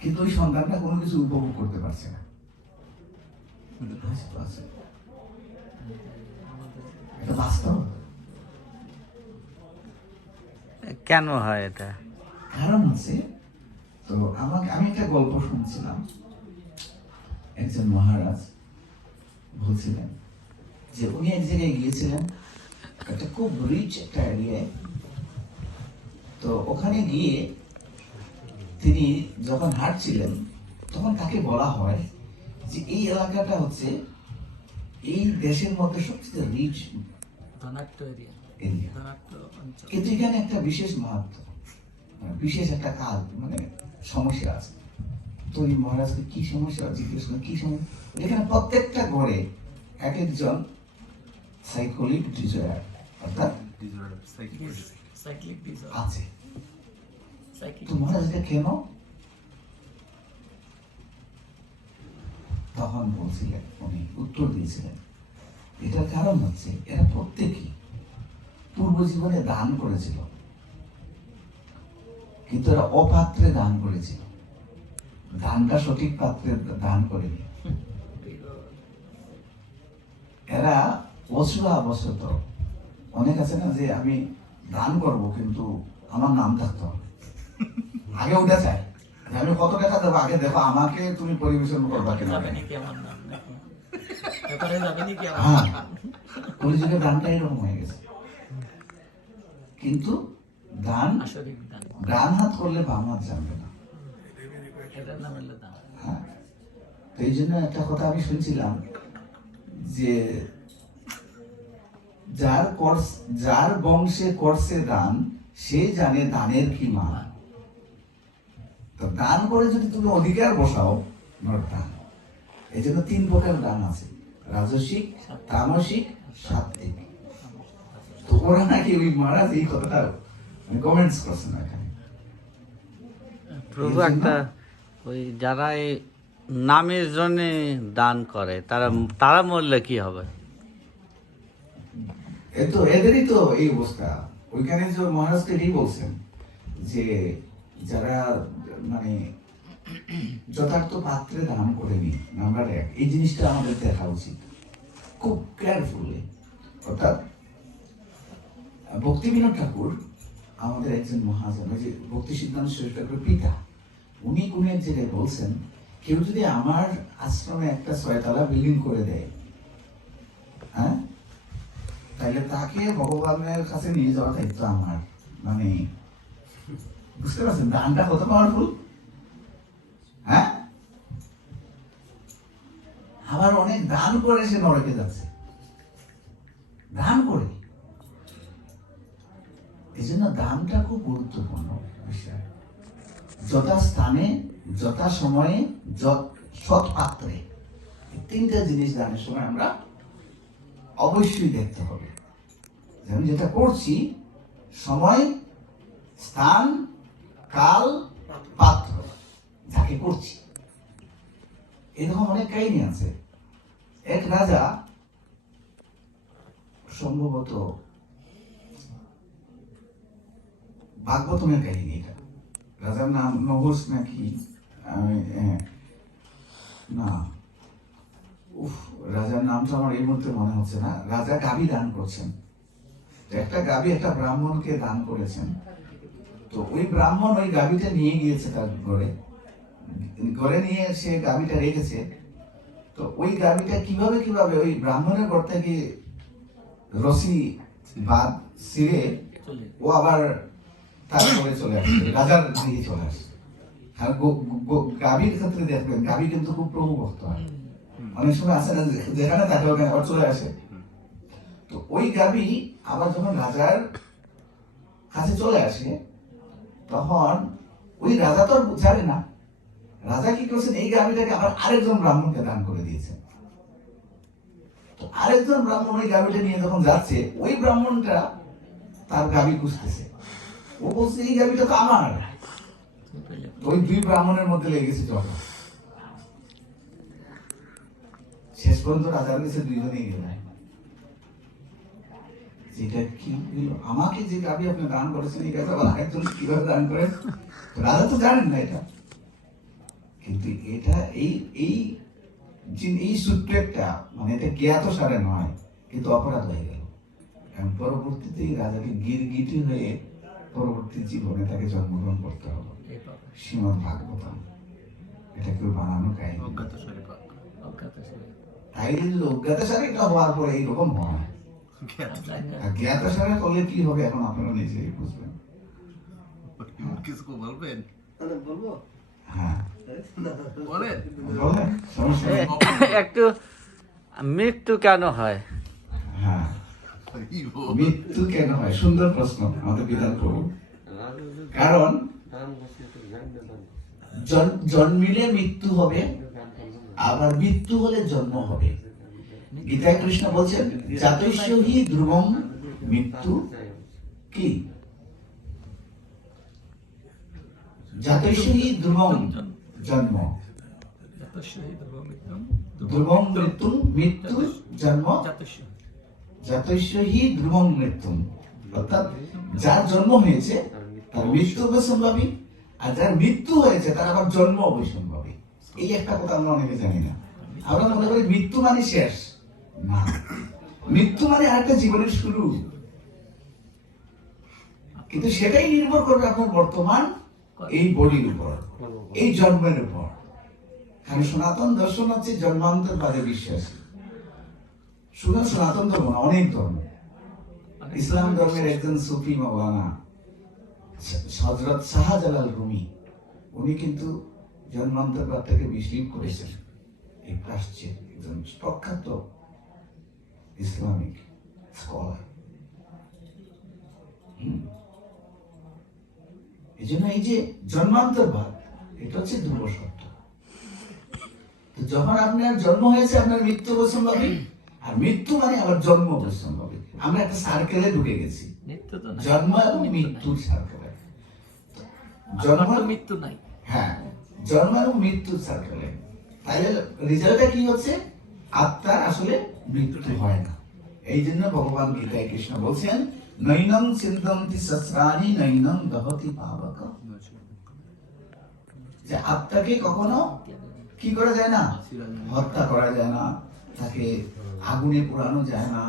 কিন্তু ওই সন্তানটা কোনো কিছু উপভোগ করতে পারছে না। এটা বাস্তব। কেন হয় এটা? কারণ হচ্ছে, তো আমি একটা গল্প শুনছিলাম, একজন মহারাজ বলছিলেন যে উনি এক জায়গায় গিয়েছিলেন, একটা খুব রিচ একটা এরিয়ায়। তো ওখানে গিয়ে তিনি যখন হাঁটছিলেন তখন তাকে বলা হয় যে এই এলাকাটা হচ্ছে এই দেশের মধ্যে সবচেয়ে রিচ এরিয়া, কিন্তু এখানে একটা বিশেষ মাহাত্ম্য, বিশেষ একটা কাজ, মানে সমস্যা আছে। তো এই মহারাজকে কি সমস্যা জিজ্ঞেস করেন, কি সমস্যা? এখানে প্রত্যেকটা ঘরে এক একজন সাইকোলিক ডিজায়ার অর্থাৎ আছে। তো মহারাজ এটা কেন? তখন বলছিলেন, উনি উত্তর দিয়েছিলেন, এটার কারণ হচ্ছে এরা প্রত্যেকেই পূর্ব জীবনে দান করেছিল, কিন্তু এরা অপাত্রে দান করেছিল, দানটা সঠিক পাত্রে দান করেনি। এরা অসুরাবশত, অনেক আছে না যে আমি দান করব কিন্তু আমার নাম থাকতে হবে, আগে ওটা চাই, আমি কত টাকা দেবো, আগে দেখো আমাকে তুমি পরিবেশন করবা কিনা। হ্যাঁ, কলিযুগের দানটা এরকম হয়ে গেছে। কিন্তু দান ডান হাত করলে বাম হাত জানবে না। হ্যাঁ, তো এই জন্য একটা কথা আমি শুনছিলাম যে যার বংশে করছে দান সে জানে দানের কি মান। তো দান করে যদি তুমি অধিকার বসাও, দান। এই জন্য 3 প্রকার দান আছে, রাজসিক, তামসিক, সাত্ত্বিক। তো ওরা নাকি ওই মহারাজ এই কথাটা কমেন্টস করছে না এখানে। প্রভু একটা ওই যারা এই নামের জন্য দান করে তারা মরলে কি হবে? তো এদেরই তো এই অবস্থা। ওইখানে যে মহারাজকে এটাই বলছেন যে যারা মানে যথার্থ পাত্রে দান করেনি, নাম্বার 1, এই জিনিসটা আমাদের দেখা উচিত খুব কেয়ারফুলি। অর্থাৎ ভক্তিবিনোদ ঠাকুর আমাদের একজন মহাজন, ওই যে ভক্তি সিদ্ধান্ত শরীফ ঠাকুর পিতা, উনি কোন এক জায়গায় বলছেন, কেউ যদি আমার আশ্রমে একটা 6 তলা বিল্ডিং করে দেয়, হ্যাঁ, তাহলে তাকে ভগবানের কাছে নিয়ে যাওয়ার দায়িত্ব আমার। মানে বুঝতে পারছেন দানটা কত পাওয়ারফুল? হ্যাঁ, আবার অনেক দান করে সে নরকে যাচ্ছে, দান করে। এই জন্য দানটা খুব গুরুত্বপূর্ণ বিষয়। যথাস্থানে, যথা সময়ে, সৎ পাত্রে, 3টা জিনিস দানের সময় আমরা অবশ্যই দেখতে হবে যে আমি যেটা করছি সময়, স্থান, কাল, পাত্র, যাকে করছি। এরকম অনেক কাহিনী আছে। এক রাজা, সম্ভবত ভাগবতমের কাহিনী এটা, রাজার নাম নহুষ নাকি, না রাজার নামটা আমার এই মুহূর্তে মনে হচ্ছে না। রাজা গাভী দান করছেন, একটা গাভী একটা ব্রাহ্মণকে দান করেছেন। তো ওই ব্রাহ্মণ ওই গাভীটা নিয়ে গিয়েছে তার ঘরে, ঘরে নিয়ে সে গাভীটা রেখেছে। তো ওই গাভীটা কিভাবে কিভাবে ওই ব্রাহ্মণের ঘর থেকে রশি বাদ ছিঁড়ে ও আবার তারপরে চলে আসছে, রাজার দিকে চলে আসছে। আর গাভীর ক্ষেত্রে দেখবেন, গাভী কিন্তু খুব প্রভু ভক্ত হয়। অনেক সময় আসে না, যেখানে থাকে ওখানে আবার চলে আসে। তো ওই গাভী আবার যখন রাজার কাছে চলে আসে, তখন ওই রাজা তো আর জানে না। রাজা কি করছেন, এই গাভীটাকে আবার আরেকজন ব্রাহ্মণকে দান করে দিয়েছেন। তো আরেকজন ব্রাহ্মণ ওই গাভীটা নিয়ে যখন যাচ্ছে, ওই ব্রাহ্মণটা তার গাভী খুঁজতেছে। ও বলছে এই গাভীটা তো আমার। ওই দুই ব্রাহ্মণের মধ্যে লেগে গেছে ঝগড়া। শেষ পর্যন্ত রাজার কাছে দুইজনেই গেল, যেটা কি আমাকে যে গাভী আপনি দান করেছেন, এই গাভী আবার একজন কিভাবে দান করেন? রাজা তো জানেন না এটা, কিন্তু এটা এই এই এই সূত্রটা মানে এটা জ্ঞাত সারে নয়, কিন্তু অপরাধ হয়ে গেল। এবং পরবর্তীতে রাজাকে গিরগিটি হয়ে পরবর্তী জীবনে তাকে জন্মগ্রহণ করতে হবে। শ্রীমদ ভাগবতম, এটা কেউ বানানো কাহিনী। তাইলে যদি অজ্ঞাতসারে এটা হওয়ার পরে এইরকম হয়, আর জ্ঞাতসারে করলে কি হবে এখন আপনারা নিজেই বুঝবেন। কিছু বলবেন? বলবো? হ্যাঁ বলেন। বলেন, সমস্যা নেই। একটু মৃত্যু কেন হয়? হ্যাঁ, মৃত্যু কেন হয়? সুন্দর প্রশ্ন আমাদের বিধান প্রভু। কারণ জন্মিলে মৃত্যু হবে, আবার মৃত্যু হলে জন্ম হবে। গীতায় কৃষ্ণ বলছেন জাতস্য হি ধ্রুবম মৃত্যু, কি জাতস্য হি ধ্রুবম জন্ম, ধ্রুবম মৃত্যু, মৃত্যু জন্ম, জাতস্য হি ধ্রুবম মৃত্যু। অর্থাৎ যার জন্ম হয়েছে তার মৃত্যু অবশ্যম্ভাবী, আর যার মৃত্যু হয়েছে তার আবার জন্ম অবশ্যম্ভাবী। এই একটা কথা আমরা অনেকে জানি না। আমরা মনে করি মৃত্যু মানে শেষ, না, মৃত্যু মানে আরেকটা জীবনের শুরু। কিন্তু সেটাই নির্ভর করবে আপনার বর্তমান এই বডির উপর, এই জন্মের উপর। কারণ সনাতন দর্শন হচ্ছে জন্মান্তরবাদে বিশ্বাসী। শুধু সনাতন ধর্ম না, অনেক ধর্ম। ইসলাম ধর্মের একজন সুফি মাওলানা হযরত শাহজালাল রুমি, উনি কিন্তু জন্মান্তরবাদ থেকে বিস্মিত করেছেন। এই প্রাচ্যের একজন প্রখ্যাত ইসলামিক স্কলার। এই জন্য এই যে জন্মান্তরবাদ, এটা হচ্ছে ধ্রুব সত্য। তো যখন আপনার জন্ম হয়েছে, আপনার মৃত্যু অবশ্যম্ভাবী, আর মৃত্যু মানে আবার জন্ম অবশ্যম্ভাবী। আমরা একটা সার্কেলে ঢুকে গেছি, জন্ম এবং মৃত্যুর সার্কেলে। জন্ম মৃত্যু নাই, হ্যাঁ, জন্ম এবং মৃত্যুর সার্কেলে। তাহলে রেজাল্টটা কি হচ্ছে? আত্মার আসলে মৃত্যু হয় না। এই জন্য ভগবান গীতায় কৃষ্ণ বলছেন নৈনং চিন্তন্তি সহস্রাণি নৈনং দহতি পাবক, যে আত্মাকে কখনো কি করা যায় না, হত্যা করা যায় না, তাকে আগুনে পোড়ানো যায় না,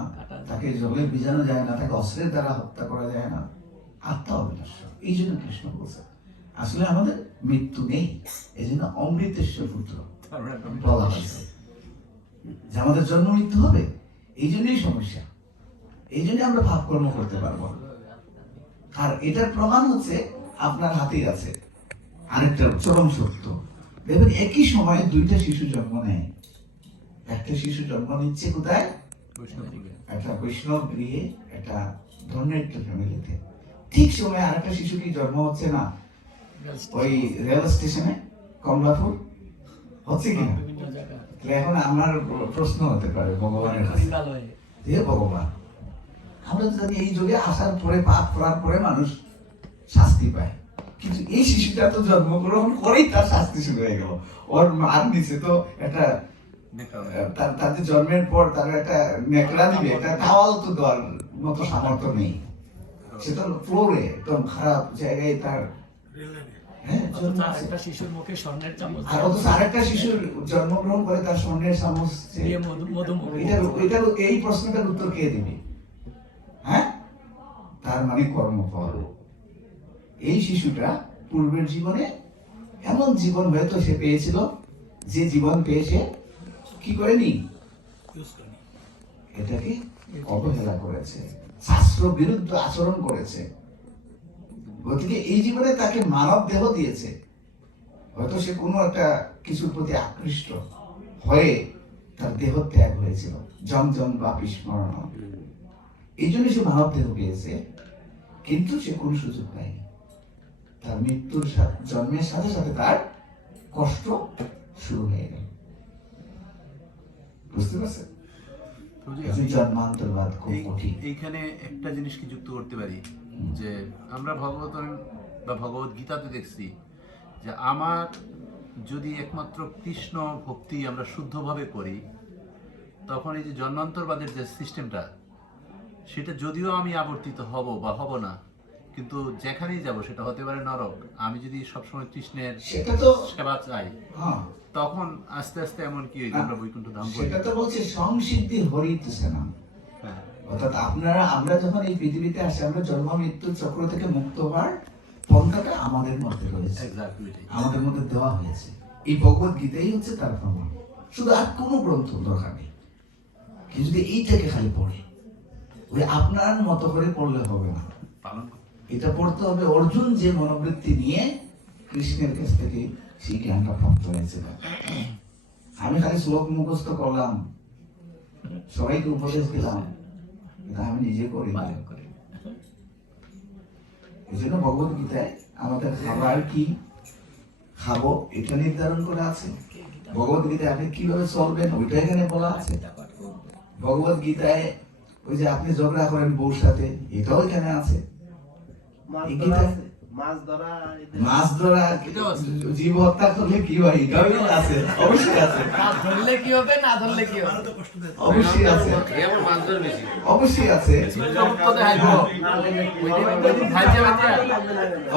তাকে জলে ভিজানো যায় না, তাকে অস্ত্রের দ্বারা হত্যা করা যায় না। আত্মা অবিনশ্বর। এই জন্য কৃষ্ণ বলছে আসলে আমাদের মৃত্যু নেই। এই জন্য অমৃতেশ্বর পুত্র বলা হয়েছে যে আমাদের জন্ম মৃত্যু হবে। এই জন্যই সমস্যা, এই জন্য আমরা পাপ কর্ম করতে পারবো। আর এটার প্রমাণ হচ্ছে আপনার হাতেই আছে আরেকটা চরম সত্য। দেখবেন একই সময়ে দুইটা শিশু জন্ম নেয়। একটা শিশু জন্ম নিচ্ছে কোথায়? একটা বৈষ্ণব গৃহে, একটা ধর্মেত্র ফ্যামিলিতে। ঠিক সময় আরেকটা শিশু কি জন্ম হচ্ছে না ওই রেল স্টেশনে, কমলাপুর হচ্ছে কিনা? এখন আমার প্রশ্ন হতে পারে ভগবানের কাছে, হে ভগবান, আমরা তো জানি এই যুগে আসার পরে, পাপ করার পরে মানুষ শাস্তি পায়, কিন্তু এই শিশুটা তো জন্মগ্রহণ করেই তার শাস্তি শুরু হয়ে গেল। ওর মার নিচে তো একটা তাদের জন্মের পর তার একটা নেকড়া দিবে, একটা টাওয়াল তো দেওয়ার মতো সামর্থ্য নেই। সে তো ফ্লোরে একদম খারাপ জায়গায় তার আরেকটা শিশুর জন্মগ্রহণ করে তার স্বর্ণের চামচ। এই প্রশ্নটার উত্তর কে দিবে? হ্যাঁ, তার মানে কর্মফল। এই শিশুটা পূর্বের জীবনে এমন জীবন হয়তো সে পেয়েছিল, যে জীবন পেয়ে সে কি করেনি, এটাকে অবহেলা করেছে, শাস্ত্র বিরুদ্ধ আচরণ করেছে। গতিকে এই জীবনে তাকে মানব দেহ দিয়েছে, হয়তো সে কোনো একটা কিছুর প্রতি আকৃষ্ট হয়ে তার দেহ ত্যাগ হয়েছিল, জম বা বিস্মরণ। এই জন্য সে মানব দেহ পেয়েছে, কিন্তু সে কোনো সুযোগ পায়নি। তার মৃত্যুর জন্মের সাথে সাথে তার কষ্ট শুরু হয়ে গেল। বুঝতে পারছেন? জন্মান্তরবাদ খুব কঠিন। এইখানে একটা জিনিস কি যুক্ত করতে পারি, যে আমরা ভগবত গীতাতে দেখছি যে আমার যদি একমাত্র কৃষ্ণ ভক্তি আমরা শুদ্ধভাবে করি, তখন এই যে জন্মান্তরবাদের যে সিস্টেমটা, সেটা যদিও আমি আবর্তিত হব বা হব না, কিন্তু যেখানেই যাব সেটা হতে পারে নরক। আমি যদি সবসময় কৃষ্ণের সেটা তো সেবা চাই, হ্যাঁ, তখন আস্তে আস্তে এমন কি আমরা বৈকুণ্ঠ ধাম করি। সেটা তো বলছে সংসিদ্ধি হরিতেছে না। হ্যাঁ, অর্থাৎ আমরা যখন এই পৃথিবীতে আসি, আমরা জন্ম মৃত্যুর চক্র থেকে মুক্ত হওয়ার পন্থাটা আমাদের মধ্যে রয়েছে, exactly. আমাদের মধ্যে দেওয়া হয়েছে। এই ভগবত গীতাই হচ্ছে তার প্রমাণ। শুধু আর কোনো গ্রন্থ দরকার নেই। কিন্তু যদি এইটাকে খালি পড়ে, ওই আপনার মতো করে পড়লে হবে না, পালন করি। এটা পড়তে হবে অর্জুন যে মনোবৃত্তি নিয়ে কৃষ্ণের কাছ থেকে সেই জ্ঞানটা প্রাপ্ত হয়েছিল। আমি খালি শ্লোক মুখস্থ করলাম, সবাইকে উপদেশ দিলাম, এটা আমি নিজে করি না। এই জন্য ভগবত গীতায় আমাদের খাবার কি খাবো এটা নির্ধারণ করা আছে। ভগবত গীতায় আপনি কিভাবে চলবেন ওইটা এখানে বলা আছে। ভগবত গীতায় ওই যে আপনি ঝগড়া করেন বউর সাথে, এটাও এখানে আছে। মাছ ধরা, জীব হত্যা করলে কি হয়, এটাও এখানে আছে, অবশ্যই আছে, ধরলে কি হবে, না ধরলে কি হবে, অবশ্যই আছে, অবশ্যই আছে,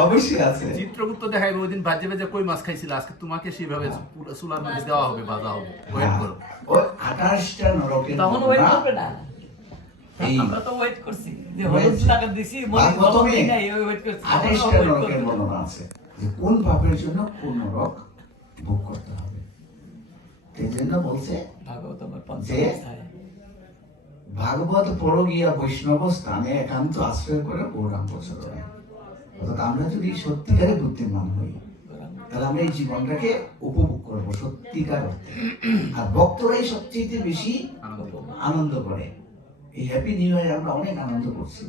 অবশ্যই আছে। চিত্রগুপ্ত দেখাইবে ওই দিন ভাজে ভাজে কই মাছ খাইছিল, আজকে তোমাকে সেইভাবে চুলার মধ্যে দেওয়া হবে, ভাজা হবে, ওয়েট করো। ওই 28টা নরকের তখন ওয়েট বর্ণনা করবে না। এই আমরা তো ওয়েট করছি যে হলুদ টাকা দিছি, মনে প্রথমে নাই ওয়েট করছি। 28টা নরকের বর্ণনা আছে যে কোন পাপের জন্য কোন নরক ভোগ করতে হবে। এই জন্য বলছে ভাগবতমের পঞ্চম যে অধ্যায়, ভাগবত পড়ো গিয়া বৈষ্ণব স্থানে একান্ত আশ্রয় করে গৌরাঙ্গ চরণে। অর্থাৎ আমরা যদি সত্যিকারে বুদ্ধিমান হই, তাহলে আমরা এই জীবনটাকে উপভোগ করবো সত্যিকার অর্থে। আর ভক্তরাই সবচেয়ে বেশি আনন্দ করে। এই হ্যাপি নিউ ইয়ার আমরা অনেক আনন্দ করছি।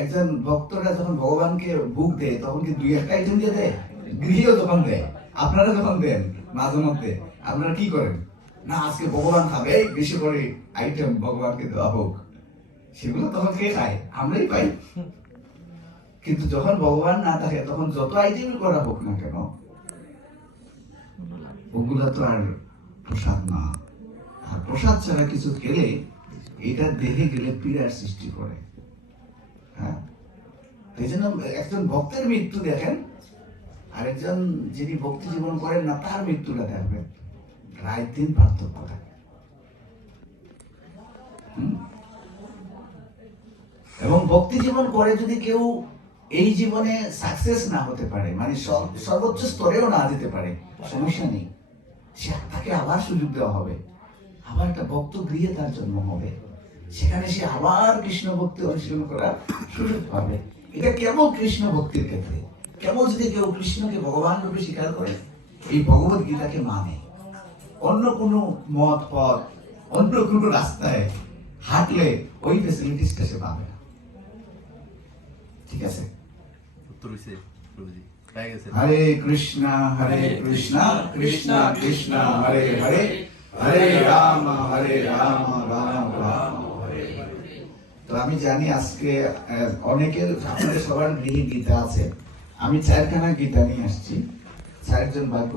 একজন ভক্তরা যখন ভগবানকে বুক দেয়, তখন কি 2-1 আইটেম দিয়ে দেয়? গৃহেও যখন দেয়, আপনারা যখন দেন মাঝে মধ্যে, আপনারা কি করেন? না আজকে ভগবান খাবে, বেশি করে আইটেম ভগবানকে দেওয়া হোক। সেগুলো তখন কে খায়? আমরাই পাই। কিন্তু যখন ভগবান না থাকে, তখন যত আইটেমই করা হোক না কেন, ওগুলো তো আর প্রসাদ না। আর প্রসাদ ছাড়া কিছু খেলে এটা দেখে গেলে পীড়ার সৃষ্টি করে। হ্যাঁ, এই জন্য একজন ভক্তের মৃত্যু দেখেন, আরেকজন যিনি ভক্তি জীবন করেন না তার মৃত্যুটা দেখবেন, রাত দিন পার্থক্য থাকে। এবং ভক্তি জীবন করে যদি কেউ এই জীবনে সাকসেস না হতে পারে, মানে সর্বোচ্চ স্তরেও না যেতে পারে, সমস্যা নেই, তাকে আবার সুযোগ দেওয়া হবে, আবার একটা ভক্ত গৃহে তার জন্ম হবে, সেখানে সে আবার কৃষ্ণ ভক্তি অনুশীলন করার সুযোগ পাবে। এটা কেবল কৃষ্ণ ভক্তির ক্ষেত্রে। কেবল যদি কেউ কৃষ্ণকে ভগবান রূপে স্বীকার করে, এই ভগবত গীতাকে মানে, অন্য কোনো মত পথ, অন্য কোনো রাস্তায় হাঁটলে ওই ফেসিলিটিসটা সে পাবে না। ঠিক আছে? উত্তর হইছে প্রভুজি, তাই গেছে। হরে কৃষ্ণ কৃষ্ণ কৃষ্ণ হরে হরে, হরে রাম রাম রাম হরে হরে। তো আমি জানি আজকে অনেকের, আপনাদের সবার গৃহে গীতা আছে। আমি 4খানা গীতা নিয়ে আসছি, 4জন বাক্য